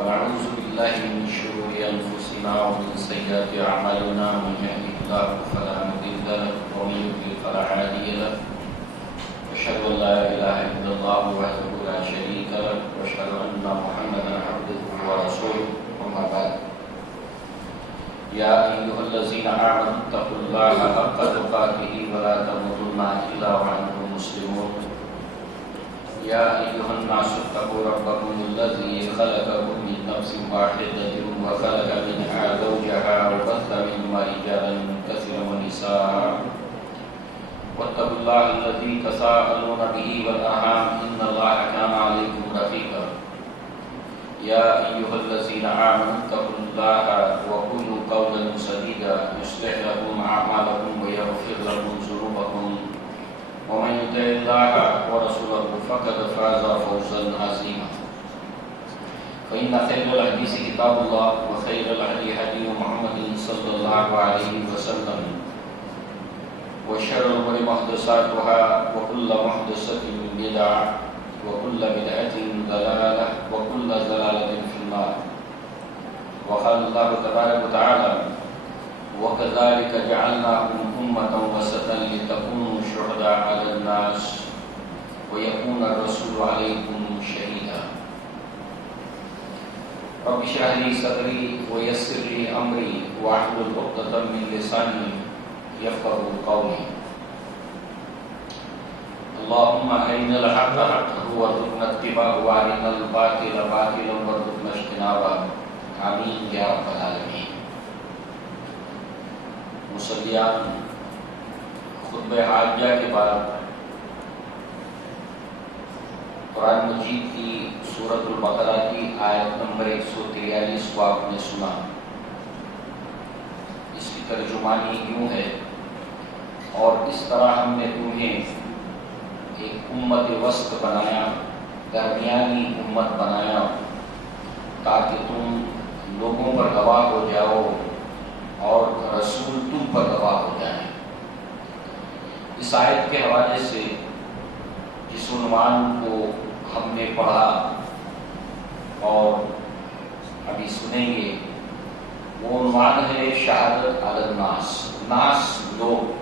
ونعوذ بالله من شرور أنفسنا ومن سيئات أعمالنا من يهده الله فلا مضل له ومن يضلل فلا هادي له أشهد أن لا إله إلا الله وحده لا شريك له وأشهد أن محمدا عبده ورسوله أما بعد يا أيها الذين آمنوا اتقوا الله حق تقاته ولا تموتن إلا وأنتم مسلمون يا أيها الناس اتقوا ربكم الذي خلقكم من نفس واحدة وخلق منها زوجها وبث منهما رجالا كثيرا ونساء واتقوا الله الذي تساءلون به والأرحام إن الله كان عليكم رقيبا يا أيها الذين آمنوا اتقوا الله وقولوا قولا سديدا يصلح لكم أعمالكم ويغفر لكم ذنوبكم ومن يطع الله ورسوله فقد فاز فوزا عظيما فإن خير الحديث كتاب الله وخير الهدي هدي محمد صلى الله عليه وسلم وشر الأمور محدثاتها وكل محدثة بدعة وكل بدعة ضلالة وكل ضلالة في النار وقال الله تبارك وتعالى وكذلك جعلناكم أمة وسطا لتكونوا شهداء على الناس ويكون الرسول عليكم شهيدا رب اشرح لي صدري ويسر لي أمري واحلل عقدة من لساني يفقهوا قولي اللهم أرنا الحق حقا وارزقنا اتباعه وأرنا الباطل باطلا وارزقنا اجتنابه آمين يا رب العالمين مصلیان خطبہ حاجہ کے بعد قرآن مجید کی سورۃ البقرہ کی آیت نمبر 143 کو آپ نے سنا. اس کی ترجمانی یوں ہے: اور اس طرح ہم نے تمہیں ایک امت وسط بنایا، درمیانی امت بنایا، تاکہ تم لوگوں پر گواہ ہو جاؤ اور رسول تم پر گواہ ہو جائیں. اس آیت کے حوالے سے جس عنوان کو ہم نے پڑھا اور ابھی سنیں گے، وہ عنوان ہے شہادت علی الناس. ناس لوگ،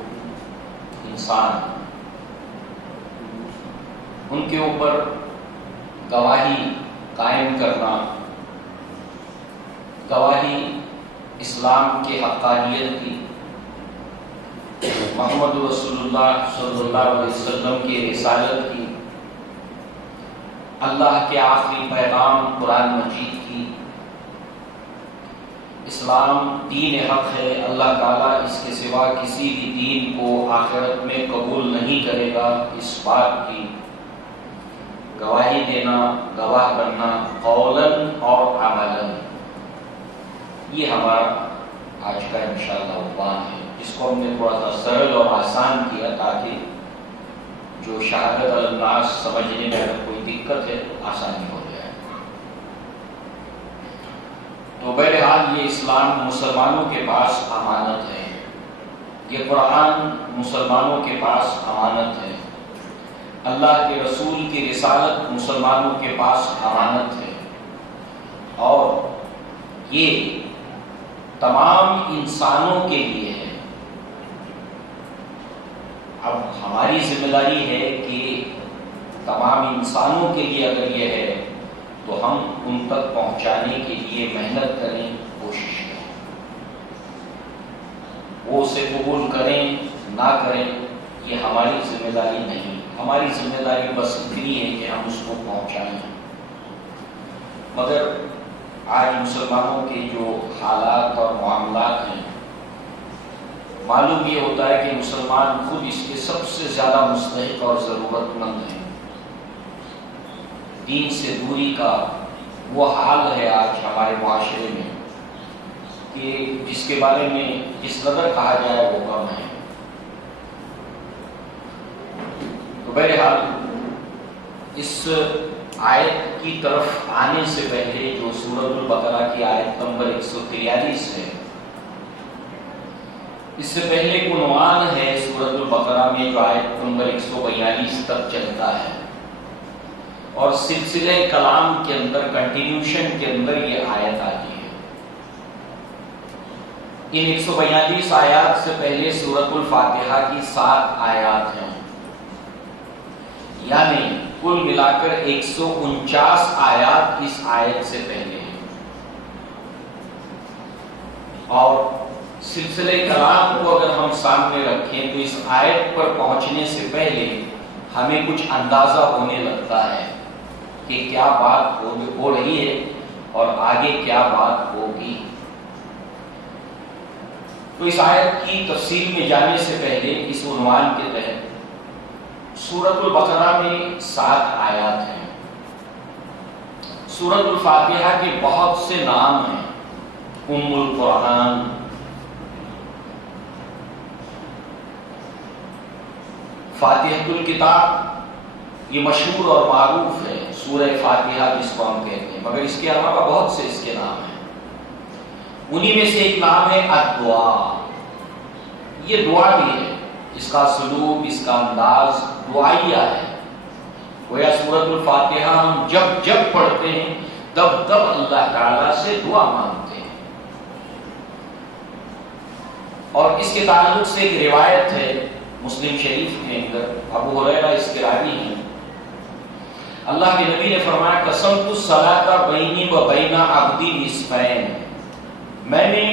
انسان، ان کے اوپر گواہی قائم کرنا. گواہی اسلام کے حقانیت کی، محمد رسول اللہ صلی اللہ علیہ وسلم کی رسالت کی، اللہ کے آخری پیغام قرآن مجید کی. اسلام دین حق ہے، اللہ تعالیٰ اس کے سوا کسی بھی دین کو آخرت میں قبول نہیں کرے گا. اس بات کی گواہی دینا، گواہ بننا قولاً اور عملاً، یہ ہمارا آج کا انشاءاللہ عنوان ہے، جس کو ہم نے تھوڑا سا سرل اور آسان کیا تاکہ جو شہادت علی الناس سمجھنے میں اگر کوئی دقت ہے آسانی ہو جائے. تو بہرحال یہ اسلام مسلمانوں کے پاس امانت ہے، یہ قرآن مسلمانوں کے پاس امانت ہے، اللہ کے رسول کی رسالت مسلمانوں کے پاس امانت ہے، اور یہ تمام انسانوں کے لیے ہے. اب ہماری ذمہ داری ہے کہ تمام انسانوں کے لیے اگر یہ ہے تو ہم ان تک پہنچانے کے لیے محنت کریں، کوشش کریں. وہ اسے قبول کریں نہ کریں یہ ہماری ذمہ داری نہیں. ہماری ذمہ داری بس اتنی ہے کہ ہم اس کو پہنچائیں. مگر آج مسلمانوں کے جو حالات اور معاملات ہیں، معلوم یہ ہوتا ہے کہ مسلمان خود اس کے سب سے زیادہ مستحق اور ضرورت مند ہیں. دین سے دوری کا وہ حال ہے آج ہمارے معاشرے میں کہ جس کے بارے میں جس قدر کہا جائے وہ کم ہے. تو بہرحال اس آیت کی طرف آنے سے پہلے جو سورۃ البقرہ کی آیت نمبر 143 ہے، اس سے پہلے ایک عنوان ہے سورۃ البقرہ میں جو آیت نمبر 142 تک چلتا ہے، اور سلسلہ کلام کے اندر کنٹینیوشن کے اندر یہ آیت آتی ہے۔ ان 142 آیات سے پہلے سورۃ الفاتحہ کی 7 آیات ہیں، یعنی کل ملا کر 149 آیات اس آیت سے پہلے ہیں۔ اور سلسلہ کلام کو اگر ہم سامنے رکھیں تو اس آیت پر پہنچنے سے پہلے ہمیں کچھ اندازہ ہونے لگتا ہے کہ کیا بات ہو رہی ہے اور آگے کیا بات ہوگی۔ تو اس آیت کی تفصیل میں جانے سے پہلے اس عنوان کے تحت سورۃ البقرہ میں 7 آیات ہیں۔ سورۃ الفاتحہ کے بہت سے نام ہیں، ام القرآن، فاتحۃ الکتاب، یہ مشہور اور معروف ہے سورہ فاتحہ جس کو ہم کہتے ہیں، مگر اس کے علاوہ بہت سے اس کے نام ہیں۔ انہی میں سے ایک نام ہے الدعاء، یہ دعا بھی ہے، اس کا سلوک، اس کا انداز دعائیہ ہے۔ گویا سورۃ الفاتحہ ہم جب پڑھتے ہیں تب اللہ تعالیٰ سے دعا مانگتے ہیں۔ اور اس کے تعلق سے ایک روایت ہے مسلم شریف کے اندر، ابو ہریرہ اس کے راوی ہیں، اللہ کے نبی نے فرمایا قسمت الصلاۃ بینی و بین عبدی نصفین، میں نے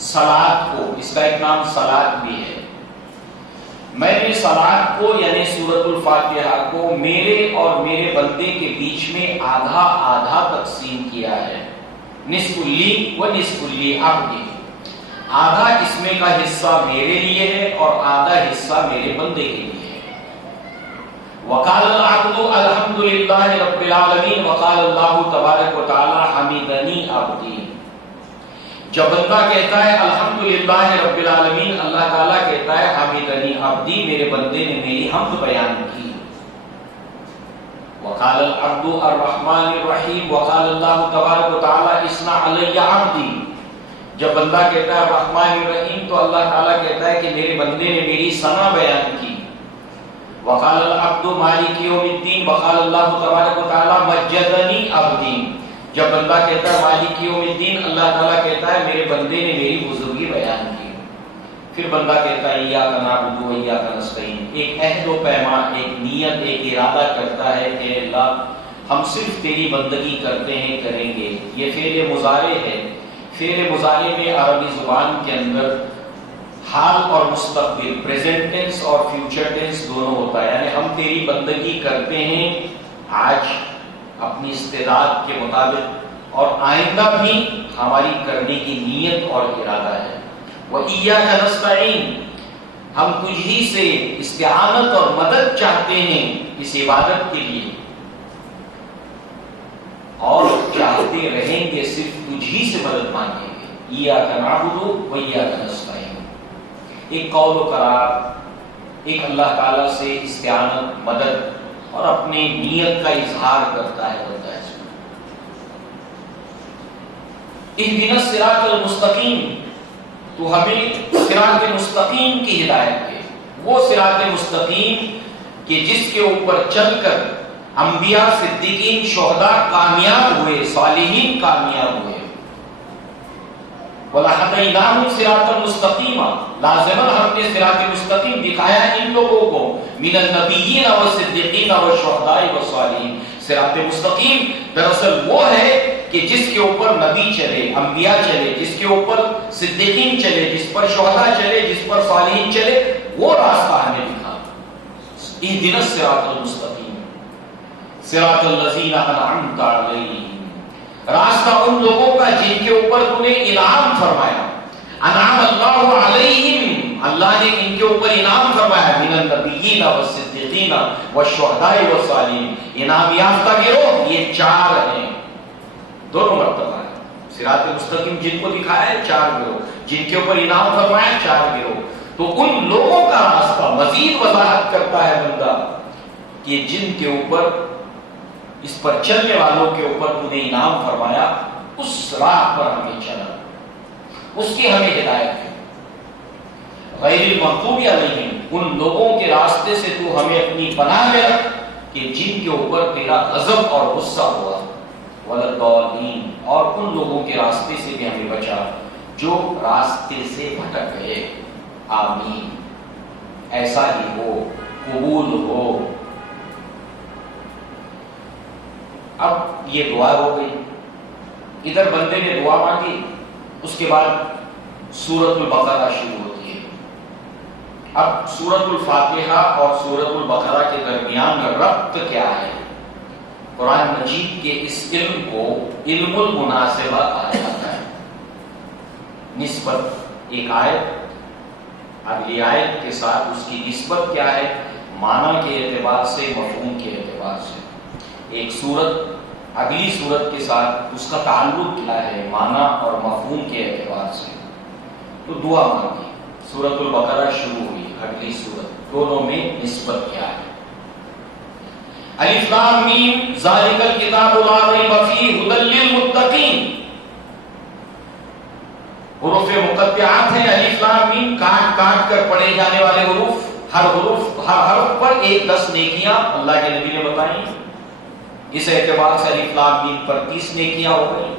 صلاۃ کو، اس کا ایک نام صلاۃ بھی ہے، میں نے صلاۃ کو یعنی سورۃ الفاتحہ کو میرے اور میرے بندے کے بیچ میں آدھا آدھا تقسیم کیا ہے، نصف لی و نصف لی عبدی، آدھا اس میں کا حصہ میرے لیے ہے اور آدھا حصہ میرے بندے کے لیے ہے۔ وقال العبد الحمد للہ رب العالمین وقال اللہ تبارک و تعالی حمیدنی عبدی، جب بندہ کہتا ہے الحمدللہ رب العالمین، اللہ تعالیٰ کہتا ہے حمیدنی عبدی، میرے بندے نے میری حمد بیان کی۔ وقال العبد الرحمن الرحیم وقال اللہ تبارک و تعالی اثنى علی عبدی، جب بندہ کہتا ہے الرحمن الرحیم تو اللہ تعالیٰ کہتا ہے کہ میرے بندے نے میری ثنا بیان کی۔ وقال العبد مالک یوم الدین وقال اللہ تبارک و تعالی مجدنی عبدی، جب بندہ کہتا ہے مالک یوم الدین، اللہ تعالیٰ کہتا ہے میرے بندے نے میری بزرگی بیان کی۔ پھر بندہ کہتا ہے ایاک نعبد و ایاک نستعین، ایک عہد و پیمان، ایک نیت، ایک ارادہ کرتا ہے کہ اللہ ہم صرف تیری بندگی کرتے ہیں، کریں گے۔ یہ فعل مضارع ہے، فعل مضارع میں عربی زبان کے اندر حال اور مستقبل، پریزنٹ ٹینس اور فیوچر ٹینس دونوں ہوتا ہے، یعنی ہم تیری بندگی کرتے ہیں آج اپنی استعداد کے مطابق، اور آئندہ بھی ہماری کرنے کی نیت اور ارادہ ہے۔ وَإِيَّاكَ نَسْتَعِينُ، ہم تجھ ہی سے استعانت اور مدد چاہتے ہیں اس عبادت کے لیے، اور چاہتے رہیں گے، صرف تجھ ہی سے مدد مانگیں گے۔ إِيَّاكَ نَعْبُدُ وَإِيَّاكَ نَسْتَعِينُ، ایک قول و قرار، ایک اللہ تعالیٰ سے استعانت، مدد اور اپنی نیت کا اظہار کرتا ہے بندہ اس میں۔ اهدنا الصراط المستقیم، تو ہمیں صراط مستقیم کی ہدایت دے، وہ صراط مستقیم کہ جس کے اوپر چل کر انبیاء، صدیقین، شہداء کامیاب ہوئے، صالحین کامیاب ہوئے۔ وَلَهَدَيْنَاهُمْ صِرَاطًا مُسْتَقِيمًا، لازماً ہم نے صراط مستقیم دکھایا ان لوگوں کو، من النبیین والصدیقین والشہداء والصالحین۔ صراط مستقیم دراصل وہ ہے کہ جس کے اوپر نبی چلے، انبیاء چلے، جس کے اوپر صدیقین چلے، جس پر شہداء چلے، جس پر صالحین چلے، وہ راستہ ہمیں دکھا۔ اهدنا الصراط المستقیم صراط الذین انعمت علیہم، راستہ ان لوگوں کا جن کے اوپر تو نے انعام فرمایا۔ انعام اللہ علیہم، اللہ نے ان کے اوپر انعام فرمایا، من النبیین والصدیقین والشہداء والصالحین۔ انعام یافتہ گروہ یہ 4 ہیں، دونوں مرتبہ ہے۔ صراط مستقیم جن کو دکھایا ہے 4 گروہ، جن کے اوپر انعام فرمایا 4 گروہ۔ تو ان لوگوں کا راستہ مزید وضاحت کرتا ہے بندہ کہ جن کے اوپر، اس پر چلنے والوں کے اوپر تو نے انعام فرمایا، اس راہ پر ہمیں چلا، اس کی ہمیں ہدایت ہے۔ غیر المغضوب علیہم، ان لوگوں کے راستے سے تو ہمیں اپنی پناہ میں رکھ کہ جن کے اوپر تیرا غضب اور غصہ ہوا، والضالین، اور ان لوگوں کے راستے سے بھی ہمیں بچا جو راستے سے بھٹک گئے۔ آمین، ایسا ہی ہو، قبول ہو۔ اب یہ دعا ہو گئی، ادھر بندے نے دعا مانگی، اس کے بعد سورۃ البقرہ شروع ہوتی ہے۔ اب سورۃ الفاتحہ اور سورۃ البقرہ کے درمیان ربط کیا ہے؟ قرآن مجید کے اس علم کو علم المناسبہ کہا جاتا ہے۔ نسبت، ایک آیت اگلی آیت کے ساتھ اس کی نسبت کیا ہے؟ معنی کے اعتبار سے، مفہوم کے اعتبار سے۔ ایک سورت اگلی سورت کے ساتھ اس کا تعلق کیا ہے؟ معنی اور مفہوم کے اعتبار سے۔ تو دعا مانگی، سورۃ البقرہ شروع ہوئی، اگلی سورت، دونوں میں نسبت کیا ہے؟ الف لام میم ذالک الکتاب لا ریب فیہ ھدی للمتقین۔ حروف مقطعات ہیں، الف لام میم، کاٹ کاٹ کر پڑھے جانے والے حروف، ہر حرف پر 10 نیکیاں اللہ کے نبی نے بتائی۔ اس اعتبار سے الف لام میم پر 30 نیکیاں ہو گئی۔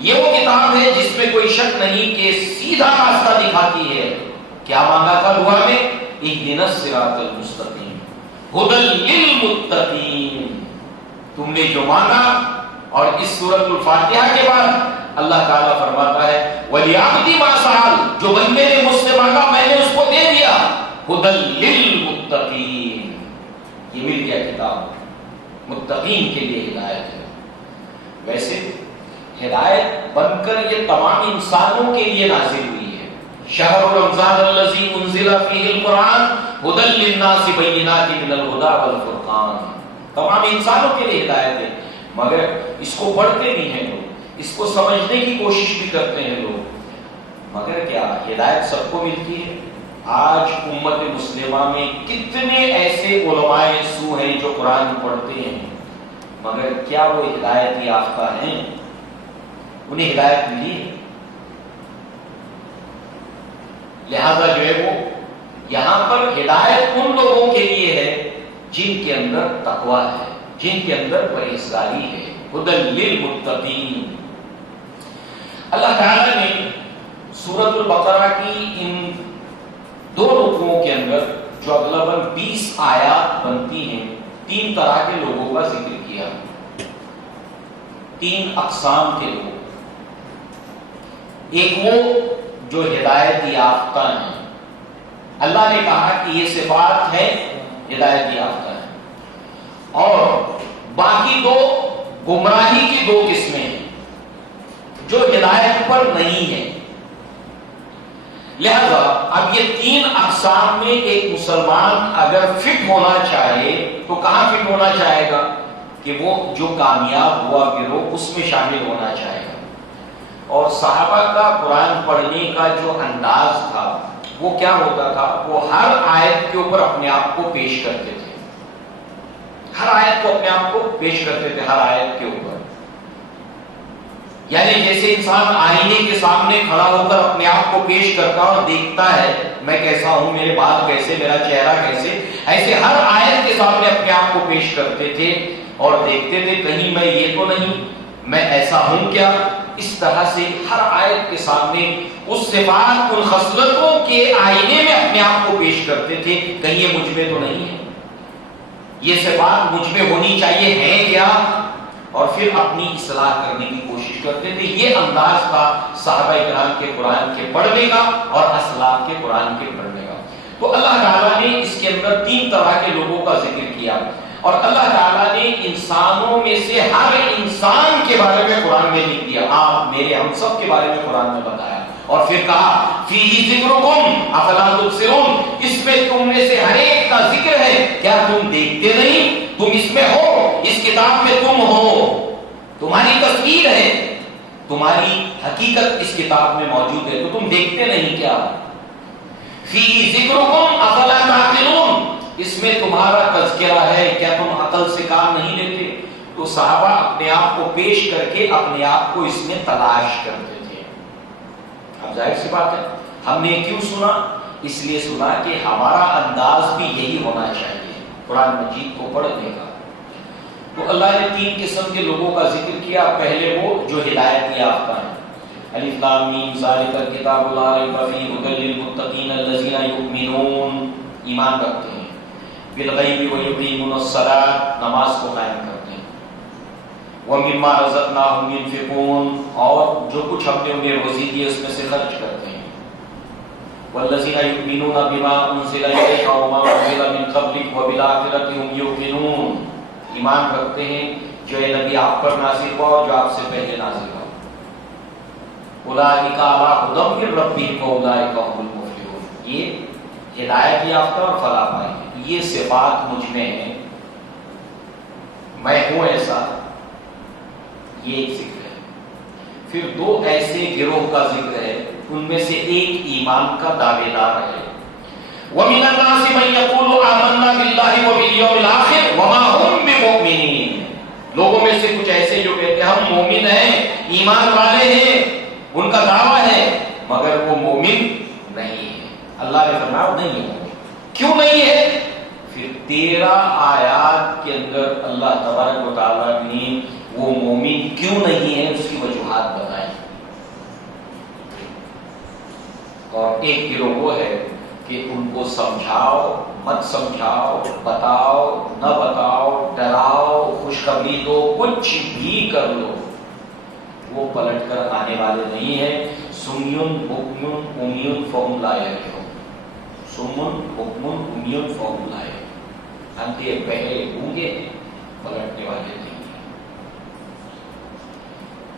یہ وہ کتاب ہے جس میں کوئی شک نہیں کہ سیدھا راستہ دکھاتی ہے۔ کیا مانگا تھا دعا میں؟ اہدنا الصراط المستقیم، ھدی للمتقین۔ تم نے جو مانگا، اور اس سورۃ الفاتحہ کے بعد اللہ تعالیٰ فرماتا ہے وَلِعَبْدِ مَا سَأَلَ، جو بندے نے مجھ سے مانگا میں نے اس کو دے دیا، ھدی للمتقین، یہ مل گیا کتاب، متقین کے لیے ہدایت ہے۔ ویسے ہدایت بن کر یہ تمام انسانوں کے لیے نازل ہوئی ہے۔ شہر رمضان الذی انزل فیہ القرآن ھدی للناس بینات من الھدی والفرقان، تمام انسانوں کے لیے ہدایت ہے، مگر اس کو پڑھتے بھی ہیں لوگ، اس کو سمجھنے کی کوشش بھی کرتے ہیں لوگ، مگر کیا ہدایت سب کو ملتی ہے؟ آج امت مسلمہ میں کتنے ایسے علماء سو ہیں جو قرآن پڑھتے ہیں، مگر کیا وہ ہدایت یافتہ ہیں؟ انہیں ہدایت ملی ہے؟ لہذا جو ہے وہ یہاں پر ہدایت ان لوگوں کے لیے ہے جن کے اندر تقویٰ ہے، جن کے اندر پرہیزگاری ہے، ھدی للمتقین۔ اللہ تعالیٰ نے سورۃ البقرہ کی ان 2 رکوعوں کے اندر جو اغلباً 20 آیات بنتی ہیں، 3 طرح کے لوگوں کا ذکر کیا، 3 اقسام کے لوگ۔ ایک وہ جو ہدایت یافتہ ہیں، اللہ نے کہا کہ یہ صفات ہے ہدایت یافتہ ہے، اور باقی 2 گمراہی کی 2 قسمیں ہیں جو ہدایت پر نہیں ہے۔ لہذا اب یہ 3 اقسام میں ایک مسلمان اگر فٹ ہونا چاہے تو کہاں فٹ ہونا چاہے گا؟ کہ وہ جو کامیاب ہوا گروہ اس میں شامل ہونا چاہے گا۔ اور صحابہ کا قرآن پڑھنے کا جو انداز تھا وہ کیا ہوتا تھا؟ وہ ہر آیت کے اوپر اپنے آپ کو پیش کرتے تھے، ہر آیت کو اپنے آپ کو پیش کرتے تھے، ہر آیت کے اوپر، یعنی جیسے انسان آئینے کے سامنے کھڑا ہو کر اپنے آپ کو پیش کرتا اور دیکھتا ہے میں کیسا ہوں، میرے بال کیسے، میرا چہرہ کیسے، ایسے ہر آیت کے سامنے اپنے آپ کو پیش کرتے تھے اور دیکھتے تھے کہیں میں یہ تو نہیں، میں ایسا ہوں کیا۔ اس طرح سے ہر آیت کے سامنے اس صفات، ان خصلتوں کے آئینے میں اپنے آپ کو پیش کرتے تھے، کہیں یہ مجھ میں تو نہیں ہے، یہ صفات مجھ میں ہونی چاہیے ہیں کیا، اور پھر اپنی اصلاح کرنے کی کوشش کرتے تھے۔ یہ انداز تھا صحابہ کرام کے قرآن کے پڑھنے کا اور اسلاف کے قرآن کے پڑھنے کا۔ تو اللہ تعالیٰ نے اس کے اندر 3 طرح کے لوگوں کا ذکر کیا، اور اللہ تعالیٰ نے انسانوں میں سے ہر انسان کے بارے میں قرآن میں لکھ دیا، آپ میرے ہم سب کے بارے میں قرآن میں بتایا، اور پھر کہا فیہ ذکرکم افلا تبصرون، اس میں تم میں سے ہر ایک کا ذکر ہے، کیا تم دیکھتے نہیں؟ تم اس میں ہو، اس کتاب میں تم ہو، تمہاری تصویر ہے، تمہاری حقیقت اس کتاب میں موجود ہے، تو تم دیکھتے نہیں کیا؟ فیہ ذکرکم افلا تعقلون، اس میں تمہارا تذکرہ ہے، کیا تم عقل سے کام نہیں لیتے؟ تو صحابہ اپنے آپ کو پیش کر کے اپنے آپ کو اس میں تلاش کرتے تھے۔ اب ظاہر سی بات ہے، ہم نے کیوں سنا؟ اس لیے سنا کہ ہمارا انداز بھی یہی ہونا چاہیے، قرآن مجید کو پڑھنے کا۔ تو اللہ نے 3 قسم کے لوگوں کا ذکر کیا۔ پہلے وہ جو ہدایت یافتہ ہیں، الف لام میم ذالک الکتاب لا ریب فیہ ھدی للمتقین الذین یؤمنون، ایمان رکھتے ہیں، بالغیب ویقیمون الصلاۃ، نماز کو قائم کرتے ہیں، ومما رزقناہم ینفقون، اور جو کچھ ہم نے انہیں روزی دی اس میں سے خرچ کرتے ہیں، والذین یؤمنون بما انزل الیک وما انزل من قبلک وبالآخرۃ ھم یوقنون، ایمان رکھتے ہیں جو اے نبی آپ پر نازل ہوا اور جو آپ سے پہلے نازل ہوا۔ اولئک علی ھدی من ربہم واولئک ھم المفلحون، یہ ہدایت یافتہ اور فلاح پائیں گے، یہ صفات مجھ میں ہیں، میں ہوں ایسا، یہ ایک ذکر ہے۔ پھر 2 ایسے گروہ کا ذکر ہے، ان میں سے ایک ایمان کا دعوے دار ہے۔ وَمِنَ النَّاسِ مَن يَقُولُ آمَنَّا بِاللَّهِ وَبِالْيَوْمِ الْآخِرِ وَمَا هُمْ بِمُؤْمِنِينَ، لوگوں میں سے کچھ ایسے جو کہتے ہیں ہم مومن ہیں، ایمان والے ہیں، ان کا دعویٰ ہے، مگر وہ مومن نہیں ہے۔ اللہ نے فرمایا نہیں ہے مومن۔ کیوں نہیں ہے؟ پھر 13 آیات کے اندر اللہ تبارک و تعالیٰ نے وہ مومن کیوں نہیں ہے اس کی وجوہات بتائیں۔ اور ایک گروہ وہ ہے کہ ان کو سمجھاؤ، مت سمجھاؤ، بتاؤ، نہ بتاؤ، ڈراؤ، خوشخبری دو، کچھ بھی کر لو، وہ پلٹ کر آنے والے نہیں ہیں۔ سمیٌ بکمٌ عمیٌ فہم لا یعقلون، سمٌ بکمٌ عمیٌ فہم لا یعقلون، اندھے بہرے گونگے ہیں، پلٹنے والے نہیں ہیں۔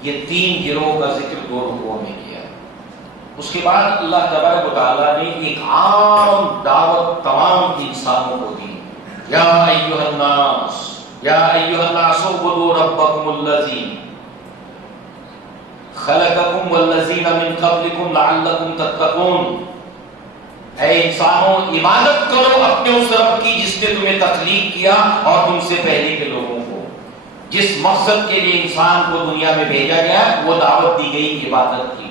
یہ 3 گروہ کا ذکر 2 رکوعوں میں کیا۔ اس کے بعد اللہ تبارک و تعالیٰ نے ایک عام دعوت تمام انسانوں کو دی، یا ایھا الناس اعبدوا ربکم الذی خلقکم والذین من قبلکم لعلکم تتقون، اے انسانوں عبادت کرو اپنے اس رب کی جس نے تمہیں تخلیق کیا اور تم سے پہلے کے لوگوں کو، جس مقصد کے لیے انسان کو دنیا میں بھیجا گیا وہ دعوت دی گئی عبادت کی۔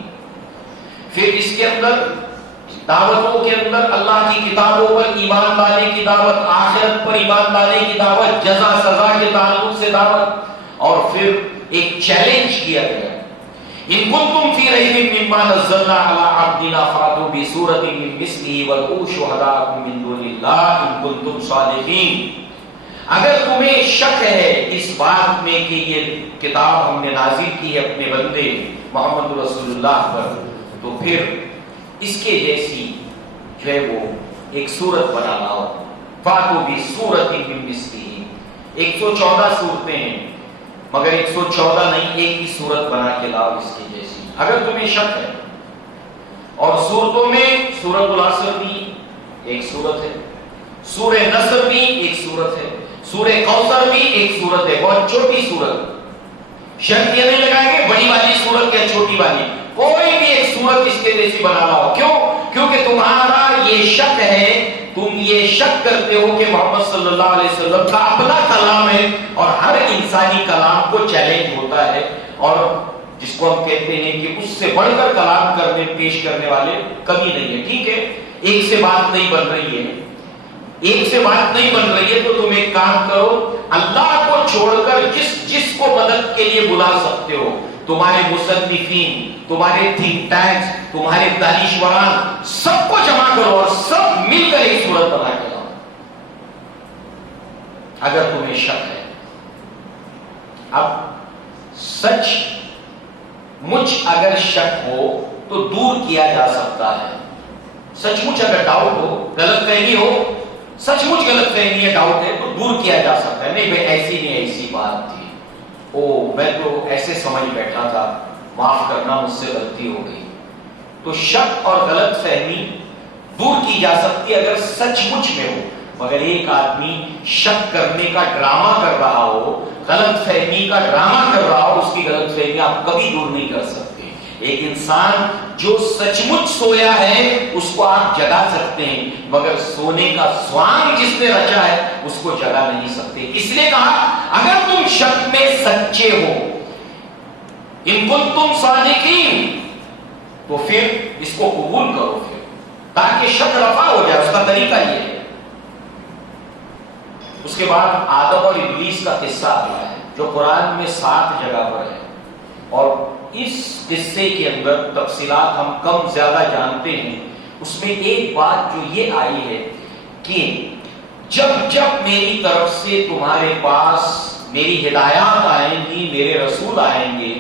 پھر اس کے اندر دعوتوں کے اندر اللہ کی کتابوں پر ایمان لانے کی دعوت، آخرت پر ایمان لانے کی دعوت، جزا سزا کے تعلق سے دعوت، اور پھر ایک چیلنج کیا گیا، ان کنتم فی ریب مما نزلنا علی عبدنا فاتوا بسورۃ من مثلہ وادعوا شہداءکم من دون اللہ ان کنتم صادقین، اگر تمہیں شک ہے اس بات میں کہ یہ کتاب ہم نے نازل کی ہے اپنے بندے محمد رسول اللہ پر، تو پھر اس کے جیسی جو ہے وہ ایک سورت بنا لاؤ، فاتوا بسورۃ من مثلہ، 114 صورتیں ہیں مگر 114 نہیں، ایک ہی سورت بنا کے لاؤ اس کی جیسی اگر تمہیں شک ہے۔ اور سورتوں میں سورۃ العصر بھی ایک سورت ہے، سورہ نصر بھی ایک سورت ہے، سورہ کوثر بھی ایک سورت ہے، بہت چھوٹی سورت، شرط یہ نہیں لگائیں گے بڑی والی سورت یا چھوٹی والی، کوئی بھی ایک سورت اس کے جیسی بنا لاؤ۔ کیوں؟ کیونکہ تمہارا یہ شک ہے، تم یہ شک کرتے ہو کہ محمد صلی اللہ علیہ وسلم کا اپنا کلام ہے اور ہر انسانی کلام کو چیلنج ہوتا ہے، اور جس کو ہم کہتے ہیں کہ اس سے بڑھ کر کلام کرنے پیش کرنے والے کبھی نہیں ہے۔ ٹھیک ہے، ایک سے بات نہیں بن رہی ہے، ایک سے بات نہیں بن رہی ہے تو تم ایک کام کرو، اللہ کو چھوڑ کر جس کو مدد کے لیے بلا سکتے ہو، تمہارے مصنفین، تمہارے تھنک ٹینکس، تمہارے دانشوران، سب کو جمع کرو اور سب مل کر ایک صورت بنا کے لاؤ اگر تمہیں شک ہے۔ اب سچ مجھ اگر شک ہو تو دور کیا جا سکتا ہے، سچ مچ اگر ڈاؤٹ ہو، غلط فہمی ہو، سچ مچ غلط فہمی ہے، ڈاؤٹ ہے تو دور کیا جا سکتا ہے، نہیں بھائی ایسی نہیں ایسی بات تھی، او میں تو ایسے سمجھ بیٹھا تھا، معاف کرنا مجھ سے غلطی ہو گئی۔ تو شک اور غلط فہمی دور کی جا سکتی ہے اگر سچ مچ میں ہو، مگر ایک آدمی شک کرنے کا ڈرامہ کر رہا ہو، غلط فہمی کا ڈرامہ کر رہا ہو، اس کی غلط فہمی آپ کبھی دور نہیں کر سکتے۔ ایک انسان جو سچ مچ سویا ہے اس کو آپ جگا سکتے ہیں، مگر سونے کا سوانگ جس نے رچا ہے اس کو جگا نہیں سکتے۔ اس لیے کہا اگر تم شک میں سچے ہو، ان کنتم صادقین، تو پھر اس کو قبول کرو، پھر تاکہ شک رفع ہو جائے۔ اس کا طریقہ یہ ہے اس کے بعد آدم اور ابلیس کا قصہ آیا ہے جو قرآن میں 7 جگہ پر ہے، اور اس قصے کے اندر تفصیلات ہم کم زیادہ جانتے ہیں۔ اس میں ایک بات جو یہ آئی ہے کہ جب جب میری طرف سے تمہارے پاس میری ہدایات آئیں گی، میرے رسول آئیں گے،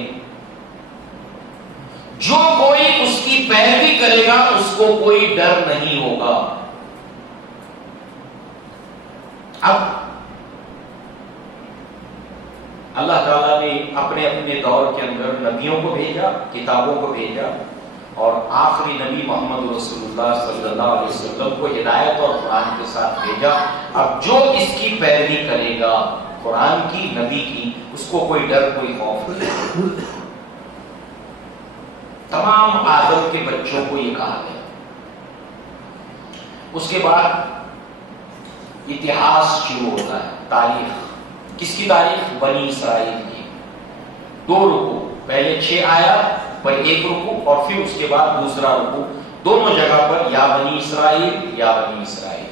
جو کوئی اس کی پیروی کرے گا اس کو کوئی ڈر نہیں ہوگا۔ اب اللہ تعالیٰ نے اپنے اپنے دور کے اندر نبیوں کو بھیجا، کتابوں کو بھیجا، اور آخری نبی محمد رسول اللہ صلی اللہ علیہ وسلم کو ہدایت اور قرآن کے ساتھ بھیجا۔ اب جو اس کی پیروی کرے گا قرآن کی، نبی کی، اس کو کوئی ڈر کوئی خوف نہیں۔ تمام آدم کے بچوں کو یہ کہا گیا۔ اس کے بعد اتہاس شروع ہوتا ہے، تاریخ۔ کس کی تاریخ؟ بنی اسرائیل کی۔ 2 رکوع، پہلے 6 آیات پر 1 رکوع، اور پھر اس کے بعد دوسرا رکوع، دونوں جگہ پر یا بنی اسرائیل یا بنی اسرائیل۔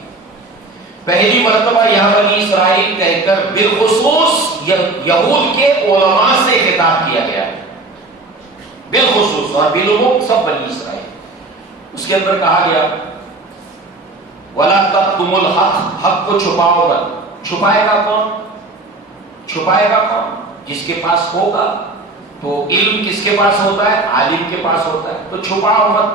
پہلی مرتبہ یا بنی اسرائیل کہہ کر بالخصوص یہود کے علماء سے خطاب کیا گیا، بالخصوص، اور بالعموم سب بنی اسرائیل۔ اس کے اندر کہا گیا وَلَا تَكْتُمُوا الْحَقَّ، حق کو چھپاؤ مت۔ چھپائے گا کون؟ چھپائے گا کون؟ جس کے پاس ہوگا۔ تو علم کس کے پاس ہوتا ہے؟ عالم کے پاس ہوتا ہے، تو چھپاؤ مت۔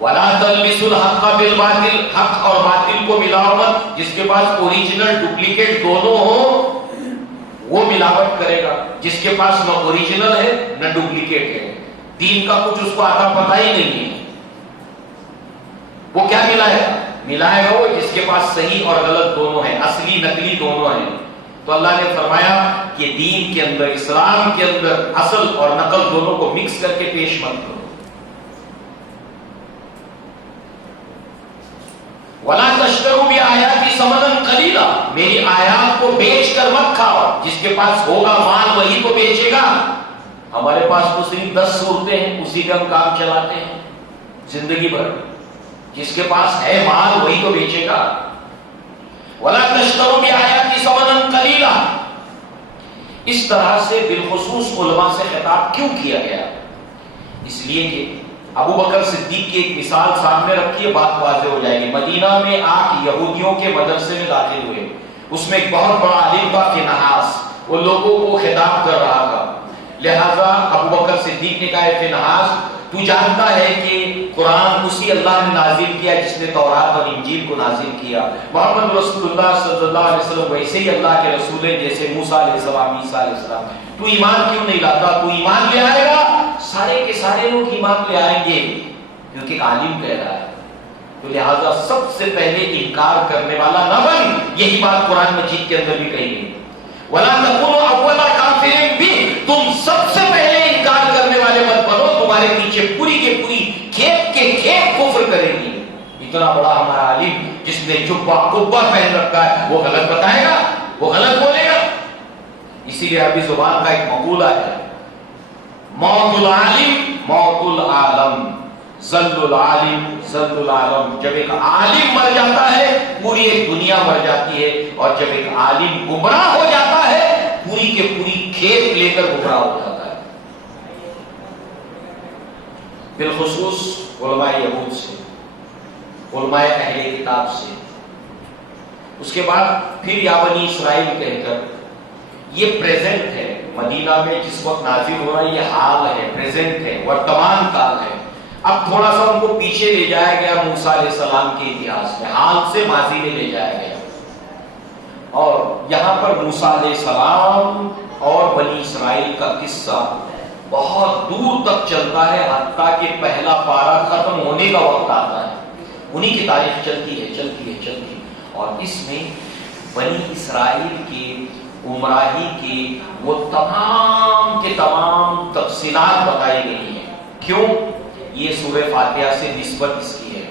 وَلَا تَلْبِسُوا الْحَقَّ بِالْبَاطِلِ، حق اور باطل کو ملاؤ مت۔ جس کے پاس اوریجنل ڈپلیکیٹ دونوں ہو وہ ملاوٹ کرے گا، جس کے پاس نہ اوریجنل ہے نہ ڈپلیکیٹ ہے، دین کا کچھ اس کو آتا پتہ ہی نہیں ہے، وہ کیا ملائے گا؟ ملائے گا وہ جس کے پاس صحیح اور غلط دونوں ہیں، اصلی نقلی دونوں ہیں۔ تو اللہ نے فرمایا کہ دین کے اندر، اسلام کے اندر اصل اور نقل دونوں کو مکس کر کے پیش مت کرو۔ وَلَا تَشْتَرُوا بِآيَاتِي ثَمَنًا قَلِيلًا، میری آیات کو بیچ کر مت کھاؤ۔ جس کے پاس ہوگا مال وہی تو بیچے گا۔ ہمارے پاس تو صرف 10 صورتیں ہیں، اسی پہ ہم کام چلاتے ہیں زندگی بھر۔ جس کے پاس ہے مال وہی تو بیچے گا۔ وَلَا تَشْتَرُوا بِآيَاتِي ثَمَنًا قَلِيلًا، اس طرح سے بالخصوص علماء سے خطاب کیوں کیا گیا؟ اس لیے کہ ابو بکر صدیق کی ایک مثال سامنے رکھیے، بات واضح ہو جائے گی۔ مدینہ میں یہودیوں کے مدرسے میں داخل ہوئے، اس میں ایک بہت بڑا عالم تھا فنحاس، وہ لوگوں کو خطاب کر رہا تھا۔ لہذا ابو بکر صدیق نے کہا فنحاس، تو جانتا ہے کہ قرآن اسی اللہ نے نازل کیا جس نے تورات اور انجیل کو نازل کیا، محمد رسول اللہ صلی اللہ علیہ وسلم ویسے ہی اللہ کے رسول ہیں جیسے موسیٰ علیہ السلام، عیسیٰ علیہ السلام، تو ایمان کیوں نہیں لاتا؟ تو ایمان لے آئے گا، سارے کے سارے لوگ ایمان لے آئیں گے، کیونکہ ایک عالم کہہ رہا ہے۔ تو لہذا سب سے پہلے انکار کرنے والا نہ بن، یہی بات قرآن مجید کے اندر بھی کہی گئی۔ وَلَا تَكُونُوا أَوَّلَ كَافِرٍ بِهِ، تم سب سے پہلے انکار کرنے والے مت بنو، تمہارے پیچھے پوری کے پوری کھیپ کے کھیپ کفر کریں گی۔ اتنا بڑا ہمارا عالم جس نے جبہ قبہ پہن رکھا ہے، وہ غلط بتائے گا، وہ غلط بولے گا۔ اسی لیے عربی زبان کا ایک مقولہ ہے، موت العالم موت العالم، ذل العالم ذل العالم۔ جب ایک عالم مر جاتا ہے پوری ایک دنیا مر جاتی ہے، اور جب ایک عالم گمراہ ہو جاتا ہے پوری کے پوری کھیپ لے کر گمراہ ہو جاتا ہے۔ بالخصوص علماء یہود سے، علماء اہل کتاب سے۔ اس کے بعد پھر یا بنی اسرائیل کہہ کر، یہ پریزنٹ ہے، مدینہ میں جس وقت نازل ہو رہا ہے یہ حال ہے، پریزنٹ ہے، ورتمان کال ہے۔ اب تھوڑا سا ان کو پیچھے لے جایا گیا موسیٰ علیہ السلام کے اتہاس میں، حال سے ماضی میں لے جایا گیا، اور یہاں پر موسیٰ علیہ السلام اور بنی اسرائیل کا قصہ بہت دور تک چلتا ہے، حتیٰ کہ پہلا پارہ ختم ہونے کا وقت آتا ہے، انہی کی تاریخ چلتی ہے چلتی ہے چلتی ہے، اور اس میں بنی اسرائیل کی گمراہی کی وہ تمام کے تمام تفصیلات بتائی گئی ہیں۔ کیوں؟ یہ سورہ فاتحہ سے نسبت اس کی ہے۔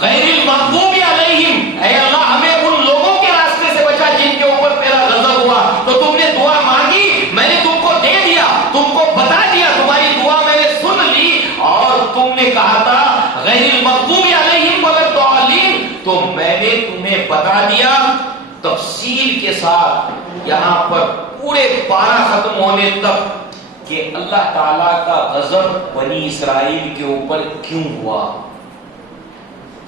غیر المغضوب علیہم، اے اللہ ہمیں ان لوگوں کے راستے سے بچا جن کے اوپر تیرا غضب ہوا، تو تم نے دعا مانگی، میں نے تم کو دے دیا، تم کو بتا دیا، تمہاری دعا میں نے سن لی، اور تم نے کہا تھا غیر المغضوب علیہم ولا الضالین، تو میں نے تمہیں بتا دیا تفصیل کے ساتھ یہاں پر پورے پارہ ختم ہونے تک کہ اللہ تعالیٰ کا غضب بنی اسرائیل کے اوپر کیوں ہوا.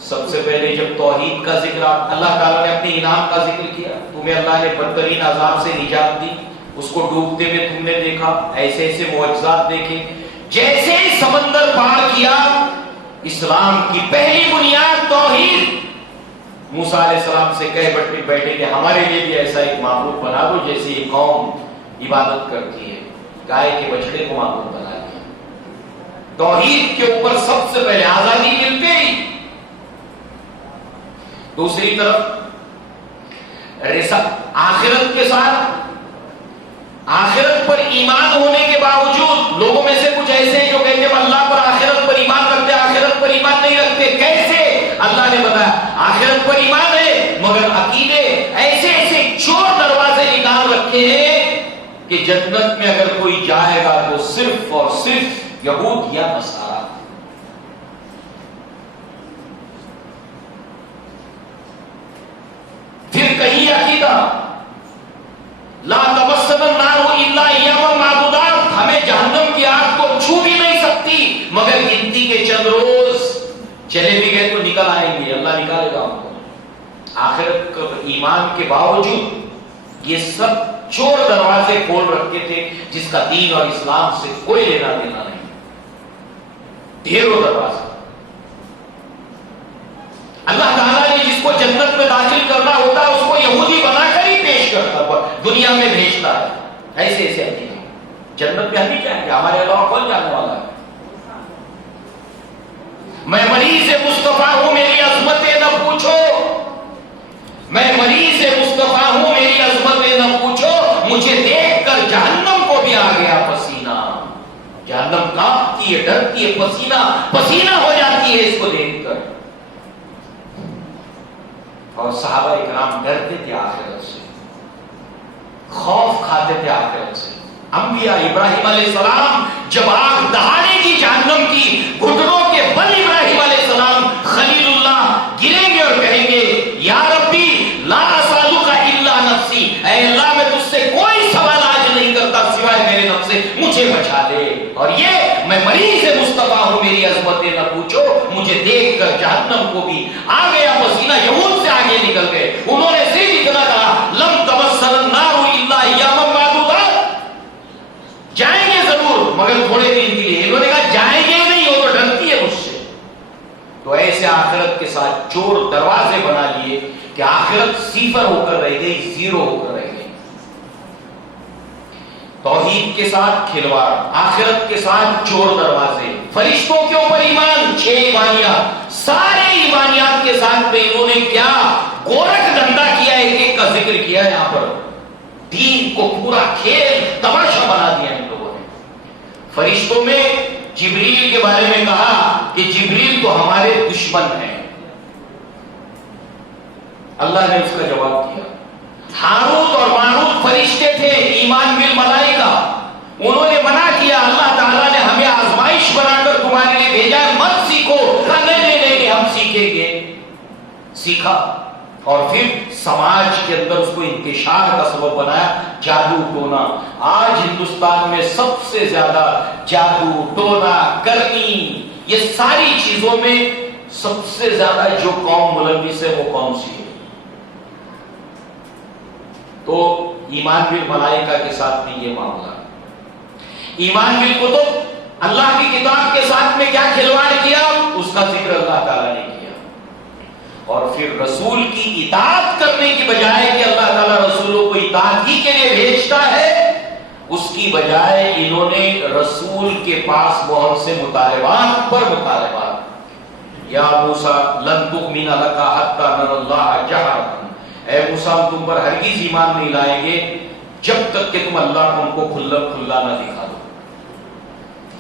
سب سے پہلے جب توحید کا ذکر اللہ تعالیٰ نے اپنے انعام کا ذکر کیا, تمہیں اللہ نے بدترین عذاب سے نجات دی, اس کو ڈوبتے ہوئے تم نے دیکھا, ایسے ایسے معجزات دیکھے. جیسے ہی سمندر پار کیا, اسلام کی پہلی بنیاد توحید. موسیٰ علیہ السلام سے کہہ بیٹھے کہ ہمارے لیے بھی ایسا ایک معبود بنا دو جیسے یہ قوم عبادت کرتی ہے. گائے کے بچڑے کو معبود بنا دیا. توحید کے اوپر سب سے پہلے آزادی ملتے ہی. دوسری طرف آخرت کے ساتھ, آخرت پر ایمان ہونے کے باوجود لوگوں میں سے کچھ ایسے ہیں جو کہتے ہیں اللہ پر آخرت پر ایمان رکھتے, آخرت پر ایمان نہیں رکھتے. کیسے؟ اللہ نے بتایا آخرت پر ایمان ہے مگر عقیدے ایسے ایسے چور دروازے نکال رکھے ہیں کہ جنت میں اگر کوئی جائے گا تو صرف اور صرف یہود یا نصارہ. پھر کہیں عقیدہ لا تمسنا النار الا ایاما معدودات, ہمیں جہنم کی آگ کو چھو بھی نہیں سکتی مگر گنتی کے چند روز, چلے بھی گئے تو نکل آئیں گے, اللہ نکالے گا ہم کو. آخرت کا ایمان کے باوجود یہ سب چور دروازے کھول رکھتے تھے جس کا دین اور اسلام سے کوئی لینا دینا نہیں. ڈھیروں دروازے. اللہ تعالیٰ نے جس کو جنت میں داخل کرنا ہوتا ہے اس کو یہودی بنا کر ہی پیش کرتا ہے, دنیا میں بھیجتا ہے. ایسے ایسے آتی ہے جنت میں ہم ہی جائیں گے, ہمارے علاوہ کون جانے والا ہے. میں مریض مصطفیٰ ہوں میری عظمتیں نہ پوچھو, میں مریض مصطفیٰ ہوں میری عظمتیں نہ پوچھو, مجھے دیکھ کر جہنم کو بھی آ گیا پسینہ. جہنم کانپتی ہے, ڈرتی ہے, پسینہ پسینہ ہو جاتی ہے اس کو دیکھ کر. اور صحابہ اکرام ڈرتے تھے آخرت سے, خوف کھاتے تھے آخرت سے. انبیاء ابراہیم علیہ السلام جب آگ دہاڑے کی جہنم کی گھٹنوں کے بل ابراہیم علیہ السلام خلیل اللہ گریں گے اور کہیں گے یا ربی لا اسالک الا نفسی, اے اللہ میں تجھ سے کوئی سوال آج نہیں کرتا سوائے میرے نفس سے, مجھے بچا دے. اور یہ میں مریض مصطفیٰ ہوں میری عظمتیں نہ پوچھو, مجھے دیکھ کر جہنم کو بھی آ گیا پسینہ. یہود سے آگے نکل گئے, انہوں نے صرف اتنا کہا لم تمسنا النار الا ایاما معدودات, جائیں گے ضرور مگر تھوڑے دن کے لیے. انہوں نے کہا جائیں گے نہیں, وہ تو ڈرتی ہے مجھ سے. تو ایسے آخرت کے ساتھ چور دروازے بنا لیے کہ آخرت صفر ہو کر رہ گئی, زیرو ہو کر رہ گئی. توحید کے ساتھ کھلواڑ, آخرت کے ساتھ چور دروازے. فرشتوں کے اوپر ایمان, 6 ایمانیات, سارے ایمانیات کے ساتھ میں انہوں نے کیا گورکھ ڈنڈا کیا, ایک ایک کا ذکر کیا یہاں پر. دین کو پورا کھیل تماشا بنا دیا ان لوگوں نے. فرشتوں میں جبریل کے بارے میں کہا کہ جبریل تو ہمارے دشمن ہیں, اللہ نے اس کا جواب دیا. ہاروت اور ماروت فرشتے تھے, ایمان بالملائکہ, انہوں نے منع کیا. اللہ تعالیٰ نے ہمیں آزمائش بنا کر تمہارے لیے بھیجا ہے, مت سیکھو. نہیں ہم سیکھیں گے. سیکھا اور پھر سماج کے اندر اس کو انتشار کا سبب بنایا. جادو ٹونا, آج ہندوستان میں سب سے زیادہ جادو ٹونا کرنی, یہ ساری چیزوں میں سب سے زیادہ جو قوم ملوث ہے وہ کون سی ہے؟ تو ایمان بالملائکہ کے ساتھ میں یہ معاملہ. ایمان بالکتب, اللہ کی کتاب کے ساتھ میں کیا کھلواڑ کیا اس کا ذکر اللہ تعالیٰ نے کیا. اور پھر رسول کی اطاعت کرنے کی بجائے کہ اللہ تعالیٰ رسولوں کو اطاعت ہی کے لیے بھیجتا ہے, اس کی بجائے انہوں نے رسول کے پاس بہت سے مطالبات پر مطالبات. یا موسیٰ لن تؤمن لک حتی نری اللہ جہرۃ, اے موسیٰ ہم تم پر ہرگز ایمان نہیں لائیں گے جب تک کہ تم اللہ کو ہم کو کھلا کھلا نہ دکھا دو.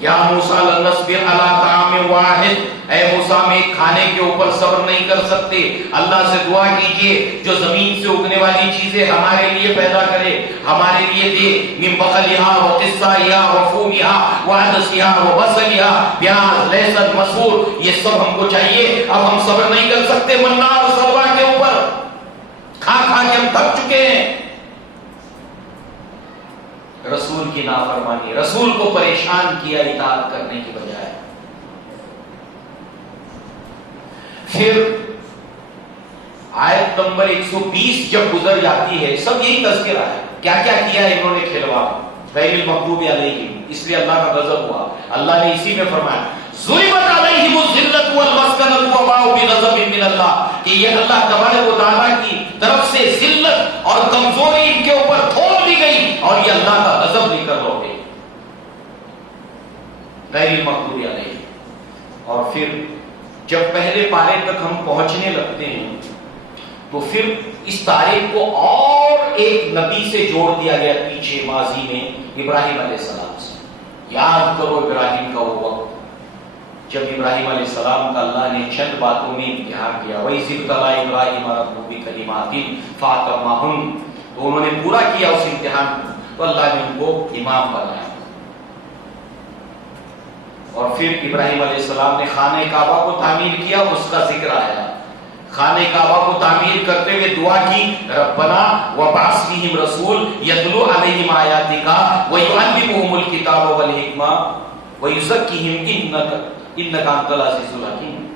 یا موسیٰ لن نصبر علی طعام واحد, اے موسیٰ ہم ایک کھانے کے اوپر صبر نہیں کر سکتے. اللہ سے دعا کیجئے جو زمین سے اگنے والی چیزیں ہمارے لیے پیدا کرے, ہمارے لیے دے. من بقلھا وقثائھا وفومھا وعدسھا وبصلھا, پیاز لہسن مسور یہ سب ہم کو چاہیے. اب ہم صبر نہیں کر سکتے منا اور سلوا کے اوپر. کھا کھا کے ہم تھک چکے ہیں رسول کی نافرمانی، رسول کو پریشان کیا اطاعت کرنے کی بجائے۔ پھر آیت نمبر 120 جب گزر جاتی ہے، سب یہی تذکرہ ہے کیا کیا کیا انہوں نے کھلواڑ، غیر المغضوب علیہم، اس لیے اللہ کا غضب ہوا۔ اللہ نے اسی میں فرمایا ضربت علیہم الذلۃ والمسکنۃ وباؤوا بغضب من اللہ، کہ یہ اللہ تبارک و تعالیٰ کی طرف سے ذلت اور کمزوری ان کے اوپر تھوپ دی گئی اور یہ اللہ کا غضب لے کر رو گے، غیر المغضوب علیہم۔ اور پھر جب پہلے پارے تک ہم پہنچنے لگتے ہیں تو پھر اس تاریخ کو اور ایک نبی سے جوڑ دیا گیا پیچھے ماضی میں، ابراہیم علیہ السلام سے۔ یاد کرو ابراہیم کا وہ وقت جب ابراہیم علیہ السلام کا اللہ نے چند باتوں میں امتحان کیا، وَإِذِ ابْتَلَىٰ إِبْرَاهِيمَ رَبُّهُ بِكَلِمَاتٍ فَأَتَمَّهُنَّ، تو انہوں نے پورا کیا اس امتحان کو، تو اللہ نے ان کو امام بنایا۔ اور پھر ابراہیم علیہ السلام نے خانہ کعبہ کو تعمیر کیا، اس کا ذکر آیا۔ خانہ کعبہ کو تعمیر کرتے ہوئے دعا کی، ربنا وابعث فیہم رسول یتلو علیہم آیاتک ویعلمہم الکتاب والحکمہ ویزکیہم انک انت العزیز الحکیم۔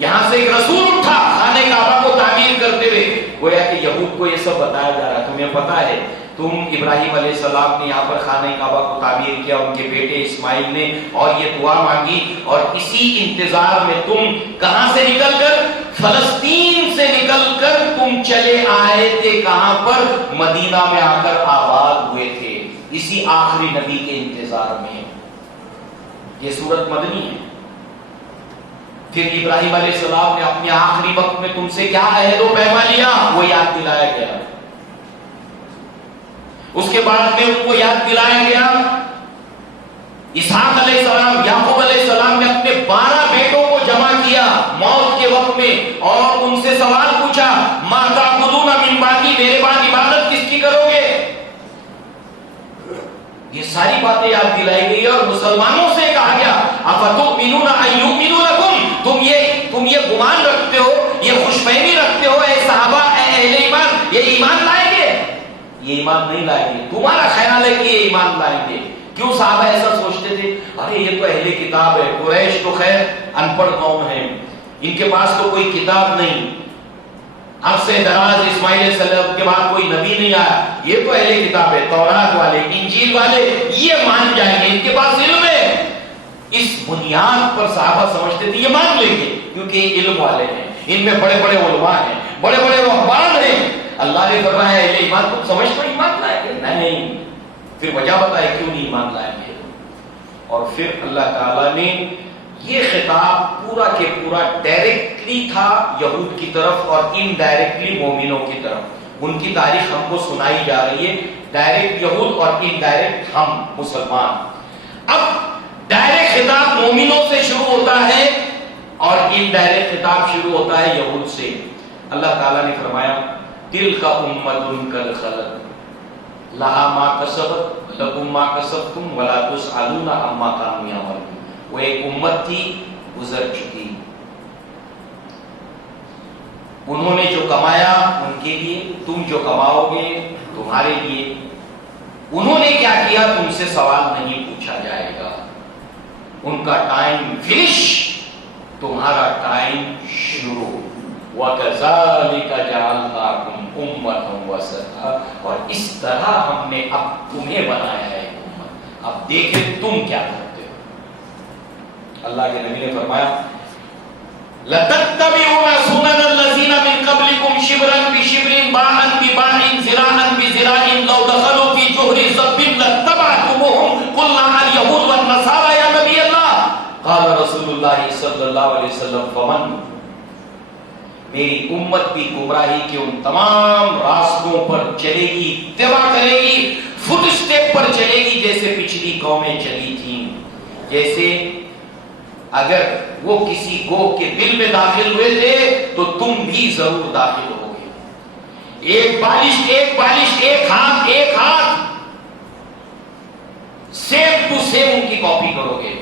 یہاں سے ایک رسول اٹھا خانہ کعبہ کو تعمیر کرتے ہوئے، گویا کہ یہود کو یہ سب بتایا جا رہا ہے، تمہیں پتا ہے تم ابراہیم علیہ السلام نے یہاں پر خانہ کعبہ کو تعمیر کیا، ان کے بیٹے اسماعیل نے، اور یہ دعا مانگی، اور اسی انتظار میں تم کہاں سے نکل کر، فلسطین سے نکل کر تم چلے آئے تھے کہاں پر، مدینہ میں آ کر آباد ہوئے تھے، اسی آخری نبی کے انتظار میں۔ یہ سورت مدنی ہے۔ پھر ابراہیم علیہ السلام نے اپنے آخری وقت میں تم سے کیا عہد و پیما لیا، وہ یاد دلایا گیا۔ اس کے بعد میں ان کو یاد دلایا گیا، اسحاق علیہ السلام، یعقوب علیہ السلام نے اپنے 12 بیٹوں کو جمع کیا موت کے وقت میں، اور ان سے سوال پوچھا، ما تعبدون من بعدی، میرے بعد عبادت کس کی کرو گے؟ یہ ساری باتیں یاد دلائی گئی، اور مسلمانوں سے کہا گیا، افتؤمنون ان یؤمنوا لکم، تم یہ گمان رکھتے ہو، یہ خوش فہمی رکھتے ہو، اے صحابہ، اے اہل ایمان، یہ ایمان لائیں گے؟ یہ ایمان نہیں لائیں گے، تمہارا خیال ہے کہ یہ ایمان لائیں گے۔ کیوں صحابہ ایسا سوچتے تھے؟ ارے یہ تو اہل کتاب ہے، قریش تو خیر ان پڑھ قوم ہے، ان کے پاس تو کوئی کتاب نہیں، اب سے دراز اسماعیل علیہ السلام کے بعد کوئی نبی نہیں آیا، یہ تو اہل کتاب ہے، تورات والے، انجیل والے، یہ مان جائیں گے، ان کے پاس علم ہے۔ اس بنیاد پر صحابہ سمجھتے تھے یہ مان لیں گے، کیونکہ یہ علم والے ہیں، ان میں بڑے بڑے علماء ہیں، بڑے بڑے رہبان ہیں۔ اللہ نے فرمایا ہے اہل ایمان، تم سمجھ تو ایمان لائیں گے؟ نہیں۔ پھر وجہ بتائے کیوں نہیں ایمان لائیں گے۔ اور پھر اللہ تعالیٰ نے یہ خطاب پورا کے پورا ڈائریکٹلی تھا یہود کی طرف اور انڈائریکٹلی مومنوں کی طرف۔ ان کی تاریخ ہم کو سنائی جا رہی ہے، ڈائریکٹ یہود اور انڈائریکٹ ہم مسلمان۔ اب ڈائریکٹ خطاب مومنوں سے شروع ہوتا ہے اور انڈائریکٹ خطاب شروع ہوتا ہے یہود سے۔ اللہ تعالیٰ نے فرمایا، تلک امۃ قد خلت لہا ما کسبت لکم ما کسبتم ولا تسألون عما کانوا یعملون۔ وہ ایک امت تھی گزر چکی، انہوں نے جو کمایا ان کے لیے، تم جو کماؤ گے تمہارے لیے۔ انہوں نے کیا کیا تم سے سوال نہیں پوچھا جائے گا، ان کا ٹائم فنش، تمہارا ٹائم شروع۔ وَكَذَلِكَ جَعَلْنَاكُمْ أُمَّةً وَسَطًا، اور اس طرح ہم نے اب تمہیں بنایا ہے امت، اب دیکھیں تم کیا کرتے ہو۔ اللہ کے نبی نے فرمایا، لَتَتَّبِعُونَ سُنَنَ الَّذِينَ مِن قَبْلِكُمْ شِبْرًا بِشِبْرٍ بَاعًا بِبَاعٍ ذِرَاعًا بِذِرَاعٍ لَوْ دَخَلُوا فِي جُحْرِ ضَبٍّ لَاتَّبَعْتُمُوهُمْ قُلْ لَا الْيَهُودُ وَالنَّصَارَىٰ يَا نبی اللہ۔ قال رسول اللہ صلی اللہ علیہ وسلم، فمن، میری امت بھی گمراہی کے ان تمام راستوں پر چلے گی، اتباع کرے گی، فٹ اسٹیپ پر چلے گی جیسے پچھلی قومیں چلی تھیں۔ جیسے اگر وہ کسی گوہ کے دل میں داخل ہوئے تھے تو تم بھی ضرور داخل ہوگے۔ ایک بالش ایک بالش، ایک ہاتھ، سیم ٹو سیم ان کی کاپی کرو گے۔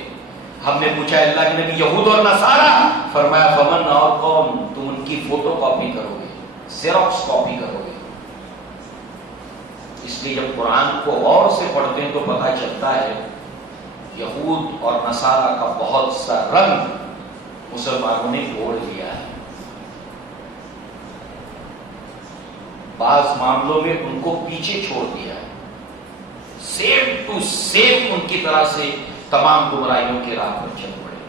ہم نے پوچھا اللہ کے نبی یہود اور نصارہ، فرمایا فمن، اور کون، تم ان ان کی فوٹو کاپی کرو گے، زیروکس کاپی کرو گے۔ اس لیے جب قرآن کو غور سے پڑھتے ہیں تو پتہ چلتا ہے یہود اور نصارہ کا بہت سا رنگ مسلمانوں نے اوڑھ لیا ہے۔ بعض معاملوں میں ان کو پیچھے چھوڑ دیا ہے، سیم ٹو سیم ان کی طرح سے تمام گمراہیوں کے راہ پر چل پڑے۔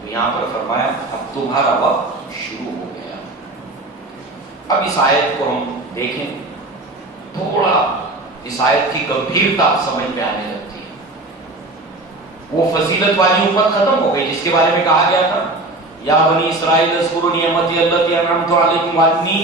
تو یہاں پر فرمایا اب تمہارا وقت شروع ہو گیا۔ اب اس آیت کو ہم دیکھیں، تھوڑا اس آیت کی گمبھیرتا سمجھ میں آنے لگتی ہے۔ وہ فضیلت والی امت ختم ہو گئی جس کے بارے میں کہا گیا تھا یا بنی اسرائیل اذکروا نعمتی التي انعمت علیکم وانی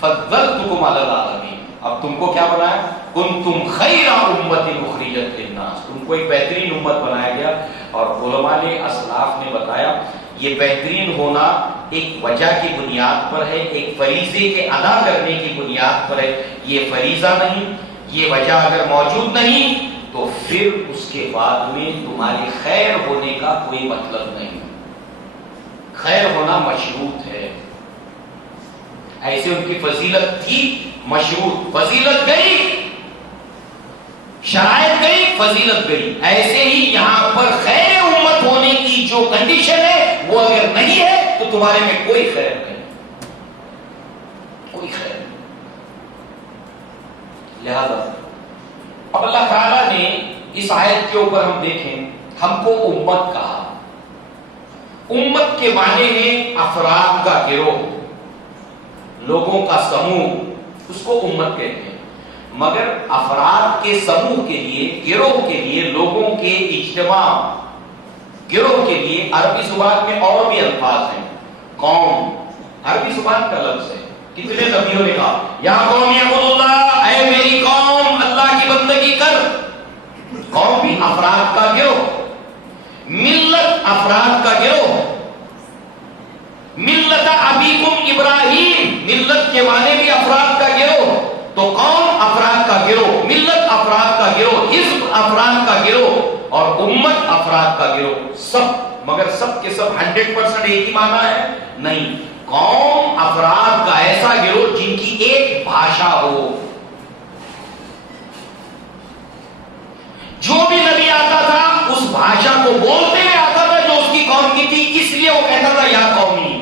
فضلتکم علی العالمین۔ اب تم کو کیا بنایا؟ کنتم خیر امت اخرجت للناس، تم کو ایک بہترین امت بنایا گیا۔ اور علماء نے اسلاف نے بتایا یہ بہترین ہونا ایک وجہ کی بنیاد پر ہے، ایک فریضے کے ادا کرنے کی بنیاد پر ہے۔ یہ فریضہ نہیں، یہ وجہ اگر موجود نہیں تو پھر اس کے بعد میں تمہاری خیر ہونے کا کوئی مطلب نہیں۔ خیر ہونا مشروط ہے، ایسے ان کی فضیلت تھی مشروط، فضیلت گئی، شرائط گئی، فضیلت گئی۔ ایسے ہی یہاں پر خیر امت ہونے کی جو کنڈیشن ہے وہ اگر نہیں ہے تو تمہارے میں کوئی خیر نہیں، کوئی خیر نہیں۔ لہذا اب اللہ تعالیٰ نے اس آیت کے اوپر ہم دیکھیں، ہم کو امت کہا۔ امت کے معنی ہے افراد کا گروہ، لوگوں کا سموہ، اس کو امت کہتے ہیں۔ مگر افراد کے سموہ کے لیے، گروہ کے لیے، لوگوں کے اجتماع، گروہ کے لیے عربی زبان میں اور بھی الفاظ ہیں۔ قوم عربی زبان کا لفظ ہے، کتنے نبیوں نے کہا یا قوم اعبدوا اللہ، اے میری قوم اللہ کی بندگی کر۔ قوم بھی افراد کا گروہ، ملت افراد کا گروہ، ملت ابیکم ابراہیم، ملت کے معنی بھی افراد کا گروہ، تو قوم افراد کا گروہ، ملت افراد کا گروہ، حزب افراد کا گروہ، اور امت افراد کا گروہ۔ سب، مگر سب کے سب 100% ایک ہی معنی ہے نہیں۔ قوم افراد کا ایسا گروہ جن کی ایک بھاشا ہو، جو بھی نبی آتا تھا اس بھاشا کو بولتے ہوئے آتا تھا جو اس کی قوم کی تھی، اس لیے وہ کہتا تھا یا قومی۔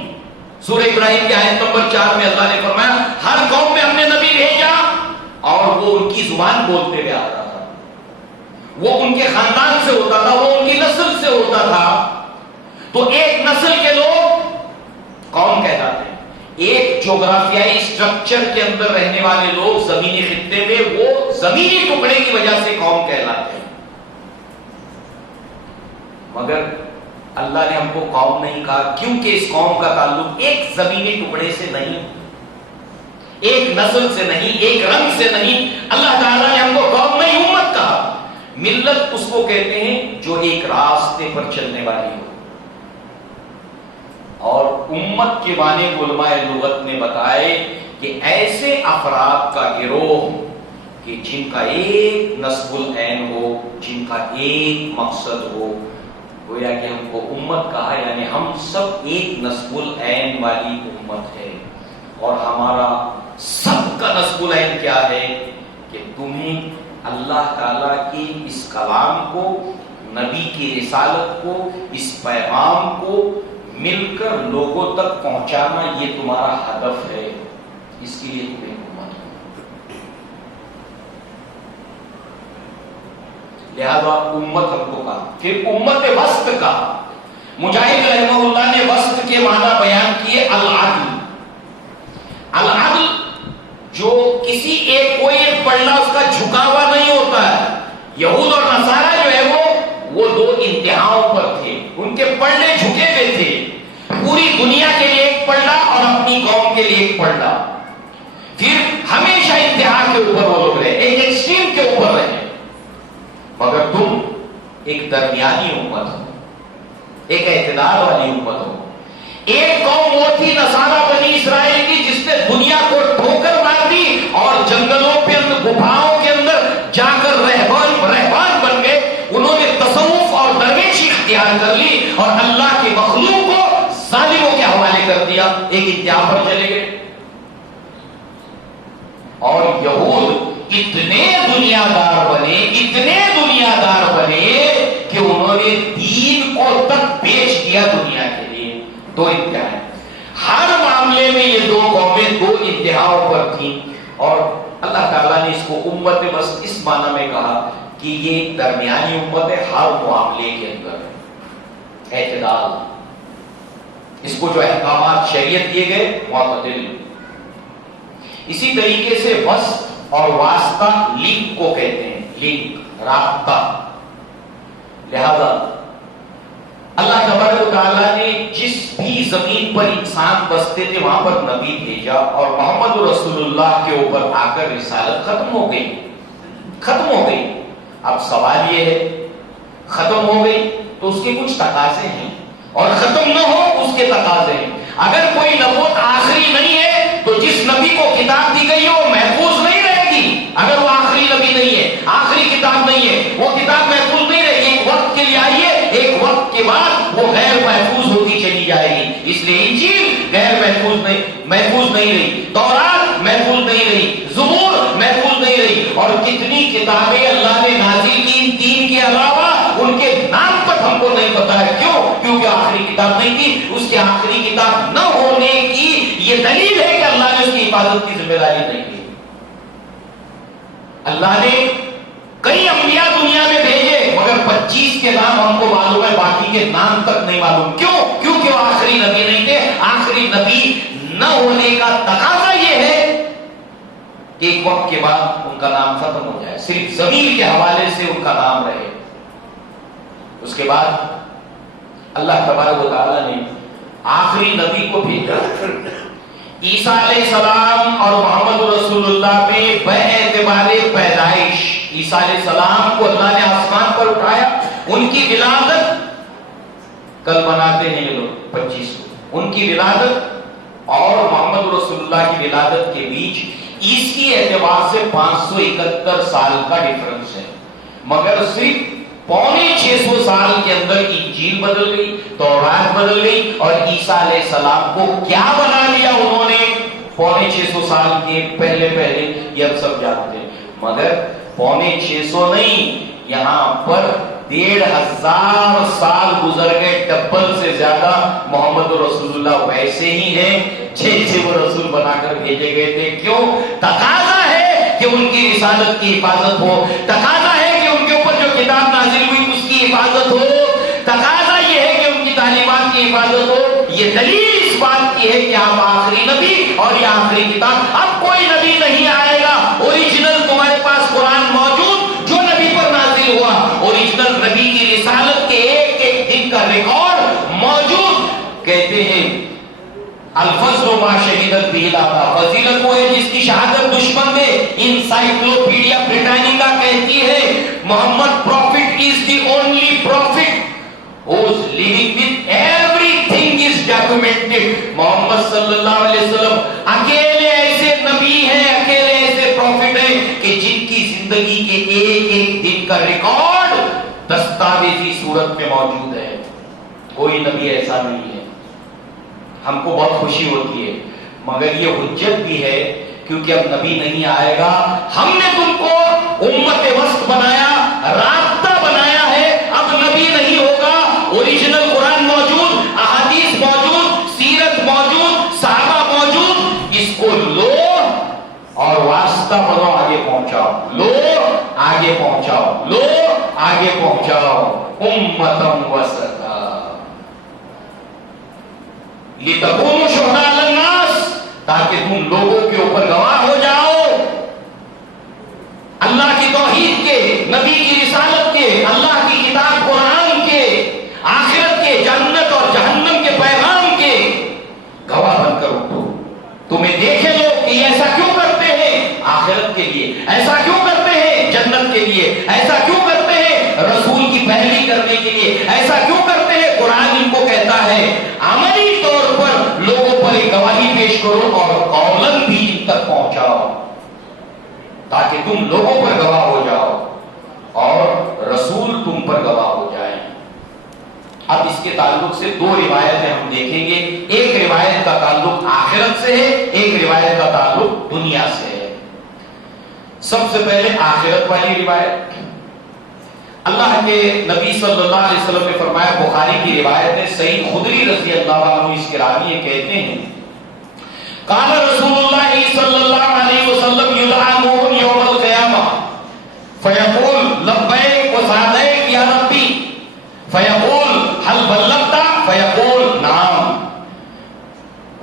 سورہ ابراہیم کی آیت نمبر 4 میں اللہ نے فرمایا ہر قوم میں ہم نے نبی بھیجا، اور وہ ان کی زبان بولتے ہوئے آتا تھا، وہ ان کے خاندان سے ہوتا تھا، وہ ان کی نسل سے ہوتا تھا۔ تو ایک نسل کے لوگ قوم کہلاتے ہیں۔ ایک جغرافیائی سٹرکچر کے اندر رہنے والے لوگ زمینی خطے میں، وہ زمینی ٹکڑے کی وجہ سے قوم کہلاتے ہیں۔ مگر اللہ نے ہم کو قوم نہیں کہا، کیونکہ اس قوم کا تعلق ایک زمینی ٹکڑے سے نہیں، ایک نسل سے نہیں، ایک رنگ سے نہیں۔ اللہ تعالیٰ نے ہم کو قوم نہیں امت کہا۔ ملت اس کو کہتے ہیں جو ایک راستے پر چلنے والی ہو، اور امت کے معنی علماء لغت نے بتائے کہ ایسے افراد کا گروہ کہ جن کا ایک نسب العین ہو، جن کا ایک مقصد ہو۔ گویا کہ ہم کو امت کہا، یعنی ہم سب ایک نسب العین والی امت ہے، اور ہمارا سب کا نسب العین کیا ہے کہ تمہیں اللہ تعالیٰ کی اس کلام کو، نبی کی رسالت کو، اس پیغام کو مل کر لوگوں تک پہنچانا، یہ تمہارا ہدف ہے، اس کے لیے تمہیں امت ہو۔ لہذا امت ہم کو کہا۔ پھر امت وسط کا، مجاہد رحمہ اللہ نے وسط کے معنی بیان کیے العدل۔ العدل جو کسی ایک کوئی ایک پلڑا اس کا جھکا ہوا نہیں ہوتا ہے۔ یہود اور نصارہ جو ہے وہ دو انتہاؤں پر تھے، ان کے پلڑے جھکے ہوئے تھے، پوری دنیا کے لیے ایک پلڑا اور اپنی قوم کے لیے ایک پلڑا۔ پھر ہمیشہ انتہا کے اوپر وہ لوگ رہے، ایک ایکسٹریم کے اوپر رہے۔ مگر تم ایک درمیانی امت ہو، ایک اعتدال والی امت ہو۔ ایک قوم وہ تھی نصارہ بنی اسرائیل کی جس نے دنیا کو ٹھوکر مار دی اور جنگلوں پہ گفاؤں کے اندر جا کر رہبان بن گئے۔ انہوں نے تصوف اور درویشی اختیار کر لی اور اللہ کی مخلوق کو ظالموں کے حوالے کر دیا، ایک انتہا پر چلے گئے. اور یہود اتنے دنیا دار بنے کہ انہوں نے دین کو تک بیچ دیا دنیا کے لیے. دو انتہا، ہر معاملے میں یہ دو قومیں دو انتہاؤں پر تھیں. اور اللہ تعالیٰ نے اس کو امت وسط اس معنی میں کہا کہ یہ درمیانی امت ہے، ہر معاملے کے اندر اعتدال. اس کو جو احکامات شریعت دیے گئے معتدل. اسی طریقے سے وسط اور واسطہ لنک کو کہتے ہیں، لنک رابطہ. لہذا اللہ تبارک و تعالیٰ نے جس بھی زمین پر انسان بستے تھے وہاں پر نبی بھیجا، اور محمد رسول اللہ کے اوپر آ کر رسالت ختم ہو گئی. اب سوال یہ ہے، ختم ہو گئی تو اس کے کچھ تقاضے ہیں، اور ختم نہ ہو اس کے تقاضے ہیں. اگر کوئی نبوت آخری نہیں ہے تو جس نبی کو کتاب دی گئی ہے وہ محفوظ نہیں رہے گی. اگر وہ آخری نبی نہیں ہے، آخری کتاب نہیں ہے، وہ کتاب محفوظ نہیں رہے گی. ایک وقت کے لیے آئیے، ایک وقت کے بعد وہ غیر محفوظ ہوتی چلی جائے گی. اس لیے انجیل غیر محفوظ نہیں رہی، تورات محفوظ نہیں رہی، زبور محفوظ نہیں رہی. اور کتنی کتابیں اللہ نے نازل کی ان تین کے علاوہ، ان کے نام تک ہم کو نہیں پتا ہے. کیوں؟ کیونکہ آخری کتاب نہیں تھی. اس کے آخری کتاب نہ ہونے کی یہ دلیل ہے کہ اللہ نے اس کی حفاظت کی ذمہ داری نہیں لی. اللہ نے کئی انبیاء دنیا میں بھیجے، مگر 25 کے نام ہم کو معلوم ہے، باقی کے نام تک نہیں معلوم. کیوں؟ کیونکہ وہ آخری نبی نہیں تھے. آخری نبی نہ ہونے کا تقاضا یہ ہے کہ ایک وقت کے بعد ان کا نام ختم ہو جائے، صرف زمین کے حوالے سے ان کا نام رہے. اس کے بعد اللہ تبارک و تعالیٰ نے آخری نبی کو بھیجا. عیسیٰ علیہ السلام اور محمد رسول اللہ میں باعتبار پیدائش عیسیٰ علیہ السلام کو اللہ نے آسمان پر اٹھایا. ان کی ولادت کل مناتے ہیں یہ لوگ 25 کو. ان کی ولادت اور محمد رسول اللہ کی ولادت کے بیچ عیسوی اعتبار سے 571 سال کا ڈفرنس ہے. مگر صرف 650 سال کے اندر انجیل بدل گئی، تورات بدل گئی، اور عیسیٰ علیہ السلام کو کیا بنا لیا انہوں نے 650 سال کے پہلے یہ ہم سب جانتے ہیں. مگر 650 نہیں، یہاں پر 1500 سال گزر گئے، ڈبل سے زیادہ. محمد رسول اللہ ویسے ہی ہیں جیسے وہ رسول بنا کر بھیجے گئے تھے. کیوں؟ تقاضا ہے کہ ان کی رسالت کی حفاظت ہو، تقاضا ہے کہ ان کے اوپر جو کتاب نازل ہوئی اس کی حفاظت ہو، تقاضا یہ ہے کہ ان کی تعلیمات کی حفاظت ہو. یہ دلیل اس بات کی ہے کہ آپ آخری نبی اور یہ آخری کتاب. اب کوئی نبی نہیں آئے گا، اوریجنل تمہارے پاس قرآن موجود جو نبی پر نازل ہوا، اوریجنل نبی کی رسالت کے ایک ایک دن کا ریکارڈ موجود. کہتے ہیں الفضل ما شہیدت به الاعداء، فضیلت وہ ہے جس کی شہادت دشمن دے. انسائکلوپیڈیا بریٹانیکا کہتی ہے محمد prophet is the only prophet whose living with everything is documented. محمد صلی اللہ علیہ وسلم اکیلے ایسے نبی ہیں، اکیلے ایسے پروفٹ ہیں کہ جن کی زندگی کے ایک ایک دن کا ریکارڈ دستاویزی صورت میں موجود ہے. کوئی نبی ایسا نہیں ہے. ہم کو بہت خوشی ہوتی ہے، مگر یہ حجت بھی ہے کیونکہ اب نبی نہیں آئے گا. ہم نے تم کو امت وسط بنایا، رابطہ بنایا ہے. اب نبی نہیں ہوگا، اوریجنل قرآن موجود، احادیث موجود، سیرت موجود، صحابہ موجود. اس کو لو اور واسطہ بنو، آگے پہنچاؤ. لو آگے پہنچاؤ، لو آگے پہنچاؤ. امتم وسطا لِتَكُونُوا شُهَدَاءَ عَلَى النَّاسِ، تاکہ تم لوگوں کے اوپر گواہ ہو جاؤ اللہ کی توحید کے، نبی کی رسالت کے، اللہ کی کتاب قرآن کے، آخرت کے، جنت اور جہنم کے پیغام کے. گواہ بن کر اٹھو. تمہیں دیکھے لوگ کہ ایسا کیوں کرتے ہیں آخرت کے لیے، ایسا کیوں کرتے ہیں جنت کے لیے، ایسا کیوں کرتے ہیں رسول کی پیروی کرنے کے لیے، ایسا کیوں کرتے ہیں. قرآن ان کو کہتا ہے عملی طور پر لوگوں پر ایک گواہی پیش کرو اور قولاً بھی ان تک پہنچاؤ تاکہ تم لوگوں پر گواہ ہو جاؤ اور رسول تم پر گواہ ہو جائے. اب اس کے تعلق سے دو روایتیں ہم دیکھیں گے. ایک روایت کا تعلق آخرت سے ہے, ایک روایت کا تعلق دنیا سے ہے. سب سے پہلے آخرت والی روایت. اللہ کے نبی صلی اللہ علیہ وسلم نے فرمایا, بخاری کی روایت ہے, سعید خدری رضی اللہ عنہ اس کے راوی یہ کہتے ہیں, قال رسول اللہ صلی اللہ علیہ وسلم یدعا نوح یوم القیامہ فیقول لبیک و سعدیک یا ربی فیقول هل بلغت فیقول نعم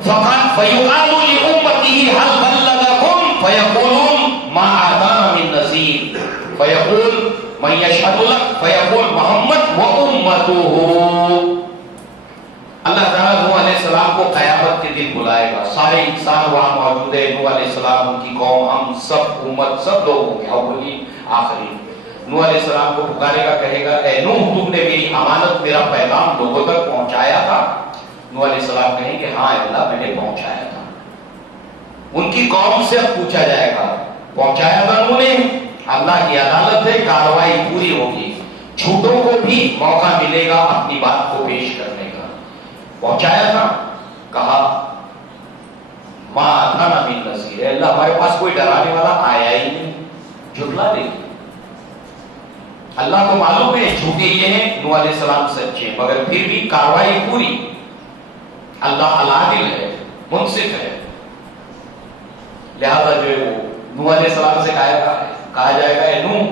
فیقال لأمته هل بلغکم فیقولون ما آتانا من نذیر فیقول من یشهد لک فیقول محمد و امته. اللہ تعالیٰ نوح علیہ السلام کو قیامت کے دن بلائے گا, سارے انسان وہاں موجود ہے, نوح علیہ السلام, ان کی قوم, ہم سب امت, سب لوگوں کے اولین آخرین. نوح علیہ السلام کو پکارے گا, کہے گا اے نوح تم نے میری امانت, میرا پیغام لوگوں تک پہنچایا تھا؟ نوح علیہ السلام کہیں گے ہاں اللہ میں نے پہنچایا تھا. ان کی قوم سے اب پوچھا جائے گا, پہنچایا تھا انہوں نے؟ اللہ کی عدالت ہے, کارروائی پوری ہوگی, جھوٹوں کو بھی موقع ملے گا اپنی بات کو پیش کرنے کا. پہنچایا تھا؟ کہا ما آتانا من نذیر, اللہ ہمارے پاس کوئی ڈرانے والا آیا ہی نہیں, جھٹلا دے. اللہ کو معلوم ہے جھوٹے یہ ہیں, نوح علیہ السلام سچے, مگر پھر بھی کاروائی پوری. اللہ العادل ہے, منصف ہے, لہذا جو ہے وہ نوح علیہ السلام سے کہا جائے گا اے نوح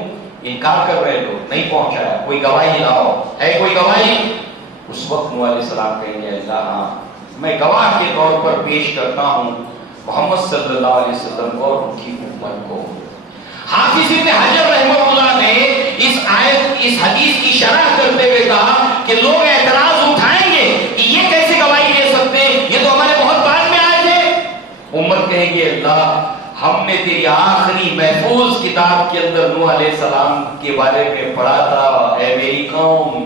انکار کر رہے لوگ, نہیں پہنچایا, کوئی گواہی لاؤ, ہے کوئی گواہی؟ اس وقت نوح علیہ السلام کہیں گے اللہ ہاں میں گواہ کے طور پر پیش کرتا ہوں محمد صلی اللہ علیہ وسلم کو اور ان کی امت کو. حافظ ابن حجر رحمہ اللہ نے اس آیت, اس حدیث کی شرح کرتے ہوئے کہا کہ لوگ اعتراض اٹھائیں گے کہ یہ کیسے گواہی دے سکتے ہیں, یہ تو ہمارے بہت بعد میں آئے تھے. امت کہیں گے اللہ ہم نے تیری آخری محفوظ کتاب کے اندر نوح علیہ السلام کے بارے میں پڑھا تھا, اے میری قوم,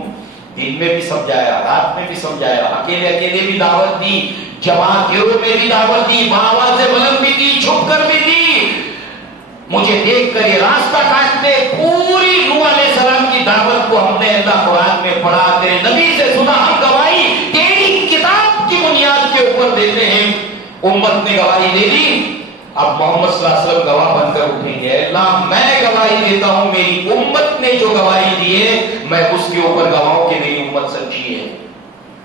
دن میں بھی سمجھایا, رات میں بھی سمجھایا, اکیلے اکیلے بھی دعوت دی, جماعت گروہ میں بھی دعوت دی, آواز سے بلند بھی دی, چھپ کر بھی دی, مجھے دیکھ کر یہ راستہ کاٹتے. پوری نوح علیہ السلام کی دعوت کو ہم نے اللہ قرآن میں پڑھا, تیرے نبی سے سنا, ہم گواہی تیری کتاب کی بنیاد کے اوپر دیتے ہیں. امت نے گواہی دے دی. اب محمد صلی اللہ علیہ وسلم گواہ بن کر اٹھیں گے, اللہ میں گواہی دیتا ہوں میری امت نے جو گواہی دی ہے میں اس کے اوپر گواہوں کہ میری امت سچی ہے.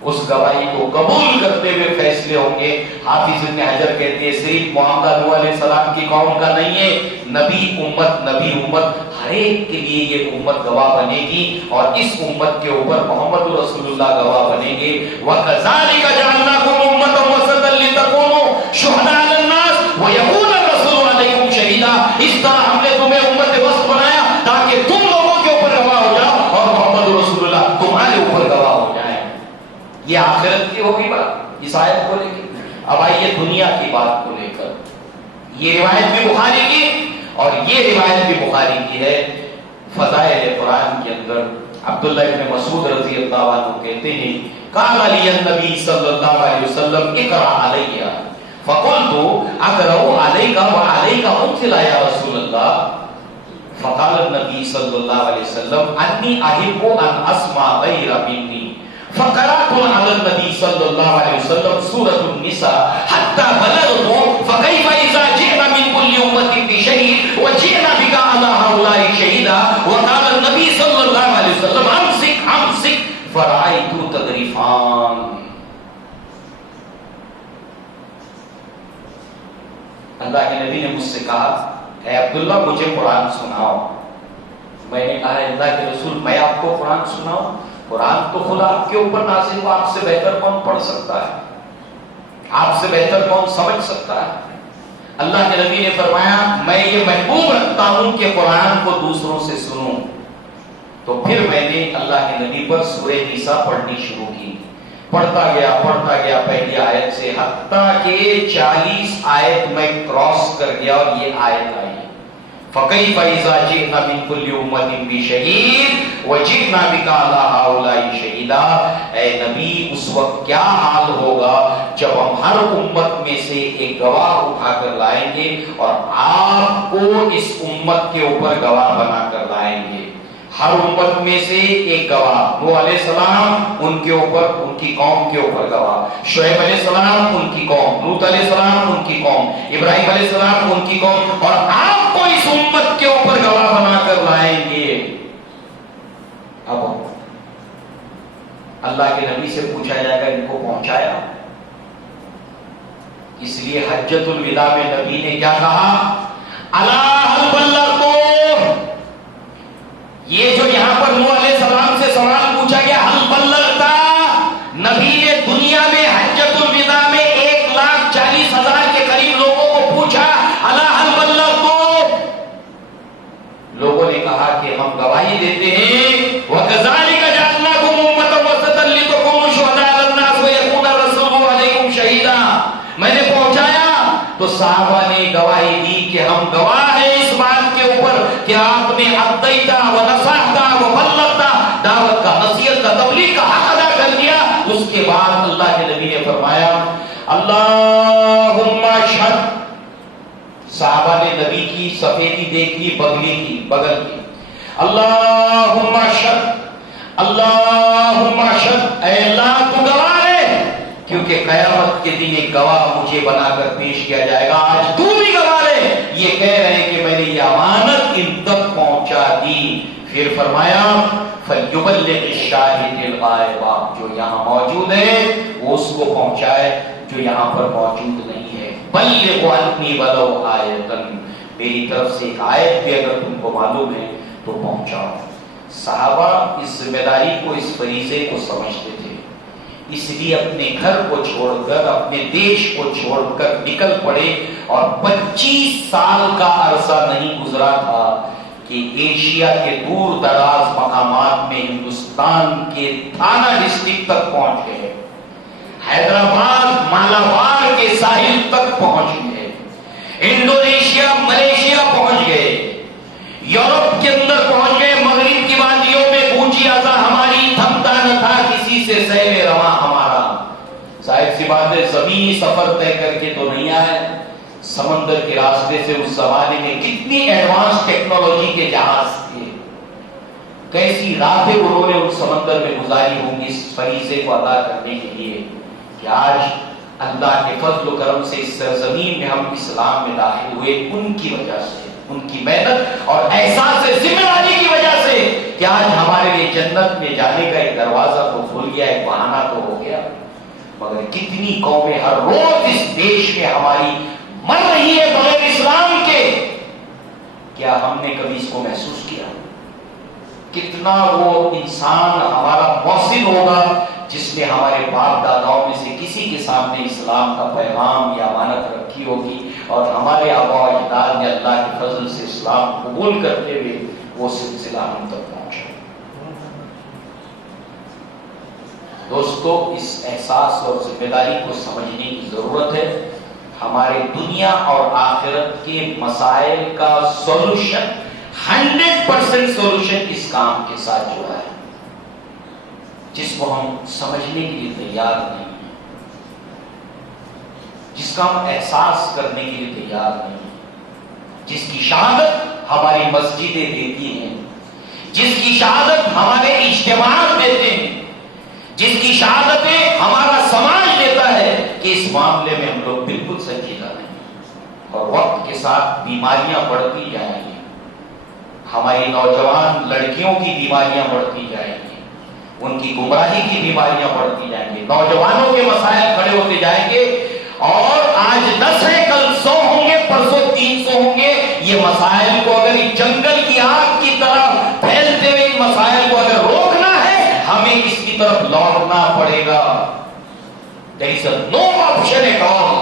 اس گواہی کو قبول کرتے ہوئے فیصلے ہوں گے. حافظ ابن حجر کہتے ہیں صرف معاملہ نوح علیہ السلام کی قوم کا نہیں ہے, نبی امت ہر ایک کے لیے یہ امت گواہ بنے گی, اور اس امت کے اوپر محمد رسول اللہ گواہ بنیں گے. وَكَذَلِكَ جَعَلْنَاكُمْ أُمَّةً وَسَطًا لِتَكُونُوا شُهَدَاءَ عَلَى النَّاسِ وَيَكُونَ الرَّسُولُ عَلَيْكُمْ شَهِيدًا. اس طرح ہم نے تمہیں امت وسط بنایا تاکہ تم لوگوں کے اوپر گواہ ہو جاؤ اور محمد رسول اللہ تمہارے اوپر گواہ ہو جائے. یہ آخرت کی ہوگی بات اس آیت کو لے کے. اب آئیے دنیا کی بات کو لے کر, یہ روایت بھی بخاری کی اور یہ روایت بھی بخاری کی ہے. فضائل قرآن کے اندر عبداللہ ابن مسعود رضی اللہ عنہ کہتے ہیں قال علی النبی صلی اللہ علیہ وسلم اقرأ علیہ فقلت اقرأ علیک وعلیک انزل یا رسول اللہ. فقال النبی صلی اللہ علیہ وسلم انی احب ان اسمع غیر منی فقرأت على النبي صلى الله عليه وسلم سورة النساء حتى بلغت فكيف إذا جئنا من كل أمة بشهيد وجئنا بك على هؤلاء شهيدا. وقال النبي صلى الله عليه وسلم أمسك فرأيت تذرفان. اللہ کے نبی نے مجھ سے کہا اے عبداللہ مجھے قرآن سناؤ. میں نے کہا اللہ کے رسول میں آپ کو قرآن سناؤں؟ قرآن تو خود آپ کے اوپر نازل ہوا, آپ سے بہتر کون پڑھ سکتا ہے, آپ سے بہتر کون سمجھ سکتا ہے. اللہ کے نبی نے فرمایا میں یہ محبوب رکھتا ہوں کہ قرآن کو دوسروں سے سنوں. تو پھر میں نے اللہ کے نبی پر سورہ نساء پڑھنی شروع کی. پڑھتا گیا پہلی آیت سے حتیٰ کہ 40 آیت میں کراس کر گیا اور یہ آیت آئی فَكَيْفَ إِذَا جِئْنَا مِن كُلِّ أُمَّةٍ بِشَهِيدٍ وَجِئْنَا بِكَ عَلَىٰ هَٰؤُلَاءِ شَهِيدًا. اے نبی اس وقت کیا حال ہوگا جب ہم ہر امت میں سے ایک گواہ اٹھا کر لائیں گے اور آپ کو اس امت کے اوپر گواہ بنا کر لائیں گے. ہر امت میں سے ایک گواہ، نوح علیہ السلام ان کے اوپر، ان کی قوم کے اوپر گواہ، شعیب علیہ السلام ان کی قوم، لوط علیہ السلام ان کی قوم، ابراہیم علیہ السلام ان کی قوم، اور آپ کو اس امت کے اوپر گواہ بنا کر لائیں گے۔ اب اللہ کے نبی سے پوچھا جائے گا ان کو پہنچایا؟ اس لیے حجۃ الوداع میں نبی نے کیا کہا؟ الا هل بلغت؟ یہ جو یہاں پر نوح علیہ السلام سے سوال پوچھا گیا حل بلغت، نبی نے دنیا میں حجۃ الوداع میں 1,40,000 کے قریب لوگوں کو پوچھا الا هل بلغت؟ لوگوں نے کہا کہ ہم گواہی دیتے ہیں، وَكَذَلِكَ جَعَلْنَاكُمْ أُمَّةً وَسَطًا لِتَكُونُوا شُهَدَاءَ عَلَى النَّاسِ وَيَكُونَ الرَّسُولُ عَلَيْكُمْ شَهِيدًا۔ میں نے پہنچایا تو صحابہ نے گواہی دی کہ ہم گواہ ہیں اس بات کے اوپر کہ آپ نے ادیتا و نصحتا و بلغتا، دعوت کا، نصیحت کا، تبلیغ کا حق ادا کر دیا۔ اس کے بعد اللہ کے نبی نے فرمایا اللہم اشہد۔ صحابہ نے نبی کی سفیدی دیکھی، بغل کی، اللہم اشہد، اللہم اشہد، اے اللہ تو گواہ ہے، کیونکہ قیامت کے دن ایک گواہ مجھے بنا کر پیش کیا جائے گا، آج تو بھی گواہ ہے۔ یہ کہہ رہے ہیں کہ میں نے یہ امانت ان تک پہنچا دی۔ پھر فرمایا فَلْيُبَلِّغِ الشَّاهِدِ الْغَائِبَ، جو یہاں موجود ہے وہ اس کو پہنچائے جو یہاں پر موجود نہیں ہے۔ بَلِّغُ عَنِّي وَلَوْ آیَةً، میری طرف سے ایک آیت بھی اگر تم کو معلوم ہے تو پہنچاؤ۔ صحابہ اس ذمہ داری کو، اس فریضے کو سمجھتے تھے، اس لیے اپنے گھر کو چھوڑ کر، اپنے دیش کو چھوڑ کر نکل پڑے، اور 25 سال کا عرصہ نہیں گزرا تھا کہ ایشیا کے دور دراز مقامات میں ہندوستان کے تھانہ ڈسٹرکٹ تک پہنچ گئے، حیدرآباد مالابار کے ساحل تک پہنچ گئے، انڈونیشیا، ملیشیا پہنچ گئے، یورپ کے اندر پہنچ گئے، مغرب کی وادیوں میں گونجی آزا ہماری، تھمتا نہ تھا کسی سے سیل رواں ہمارا۔ ظاہر سی بات ہے زمینی سفر طے کر کے تو نہیں آئے، سمندر کے راستے سے۔ اس زمانے میں کتنی ایڈوانس ٹیکنالوجی کے جہاز تھے، کیسی راتیں انہوں نے اس سمندر میں گزاری ہوں گی اس فریضے کو ادا کرنے کے لیے، کہ آج اللہ کے فضل و کرم سے اس سرزمین میں ہم اسلام میں داخل ہوئے، ان کی وجہ سے، ان کی محنت اور احساس ذمہ داری کی وجہ سے، کہ آج ہمارے لیے جنت میں جانے کا ایک دروازہ تو کھل گیا، ایک بہانہ تو ہو گیا۔ مگر کتنی قومیں ہر روز اس دیش میں ہماری مر رہی ہے بغیر اسلام کے، کیا ہم نے کبھی اس کو محسوس کیا؟ کتنا وہ انسان ہمارا محسن ہوگا جس نے ہمارے باپ داداؤں میں سے کسی کے سامنے اسلام کا پیغام یا امانت رکھی ہوگی، اور ہمارے آباء و اجداد نے اللہ کے فضل سے اسلام قبول کرتے ہوئے وہ سلسلہ ہم تک پہنچا۔ دوستو، اس احساس اور ذمہ داری کو سمجھنے کی ضرورت ہے۔ ہمارے دنیا اور آخرت کے مسائل کا سولوشن، 100% سولوشن اس کام کے ساتھ جڑا ہے، جس کو ہم سمجھنے کے لیے تیار نہیں ہیں، جس کا ہم احساس کرنے کے لیے تیار نہیں ہیں، جس کی شہادت ہماری مسجدیں دیتی ہیں، جس کی شہادت ہمارے اجتماعات دیتے ہیں، جس کی شہادتیں ہمارا سماج دیتا ہے، کہ اس معاملے میں ہم لوگ بالکل سنجیدہ نہیں، اور وقت کے ساتھ بیماریاں بڑھتی جائیں گی، ہماری نوجوان لڑکیوں کی بیماریاں بڑھتی جائیں گی، ان کی گمراہی کی بیماریاں بڑھتی جائیں گی، نوجوانوں کے مسائل کھڑے ہوتے جائیں گے، اور آج 10 ہے کل 100 ہوں گے، پرسوں 300 ہوں گے۔ یہ مسائل کو اگر جنگل کی آگ کی طرح پھیلتے ہوئے ان مسائل کو اگر روکنا ہے، ہمیں اس کی طرف لوٹنا پڑے گا۔ There is no option at all،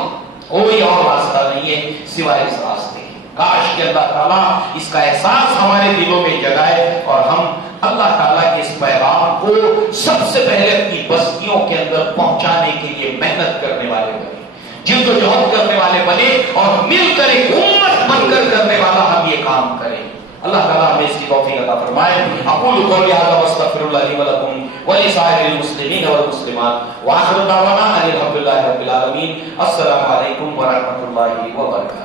کوئی اور راستہ نہیں ہے سوائے اس راستے کے۔ کاش کہ اللہ تعالیٰ اس کا احساس ہمارے دلوں میں جگائے، اور ہم اللہ تعالیٰ کے اس پیغام کو سب سے پہلے اپنی بستیوں کے اندر پہنچانے کے لیے محنت کرنے والے بنے، جد و جہد کرنے والے بنے، اور مل کر ایک امت بن کر کرنے والا ہم یہ کام کریں۔ اللہ تعالیٰ ہمیں اس کی توفیق عطا فرمائے۔ اقول قولی ھذا واستغفر اللہ لی ولکم ولسائر المسلمین والمسلمات، وآخر دعوانا ان الحمد للہ رب العالمین۔ السلام علیکم ورحمۃ اللہ وبرکاتہ۔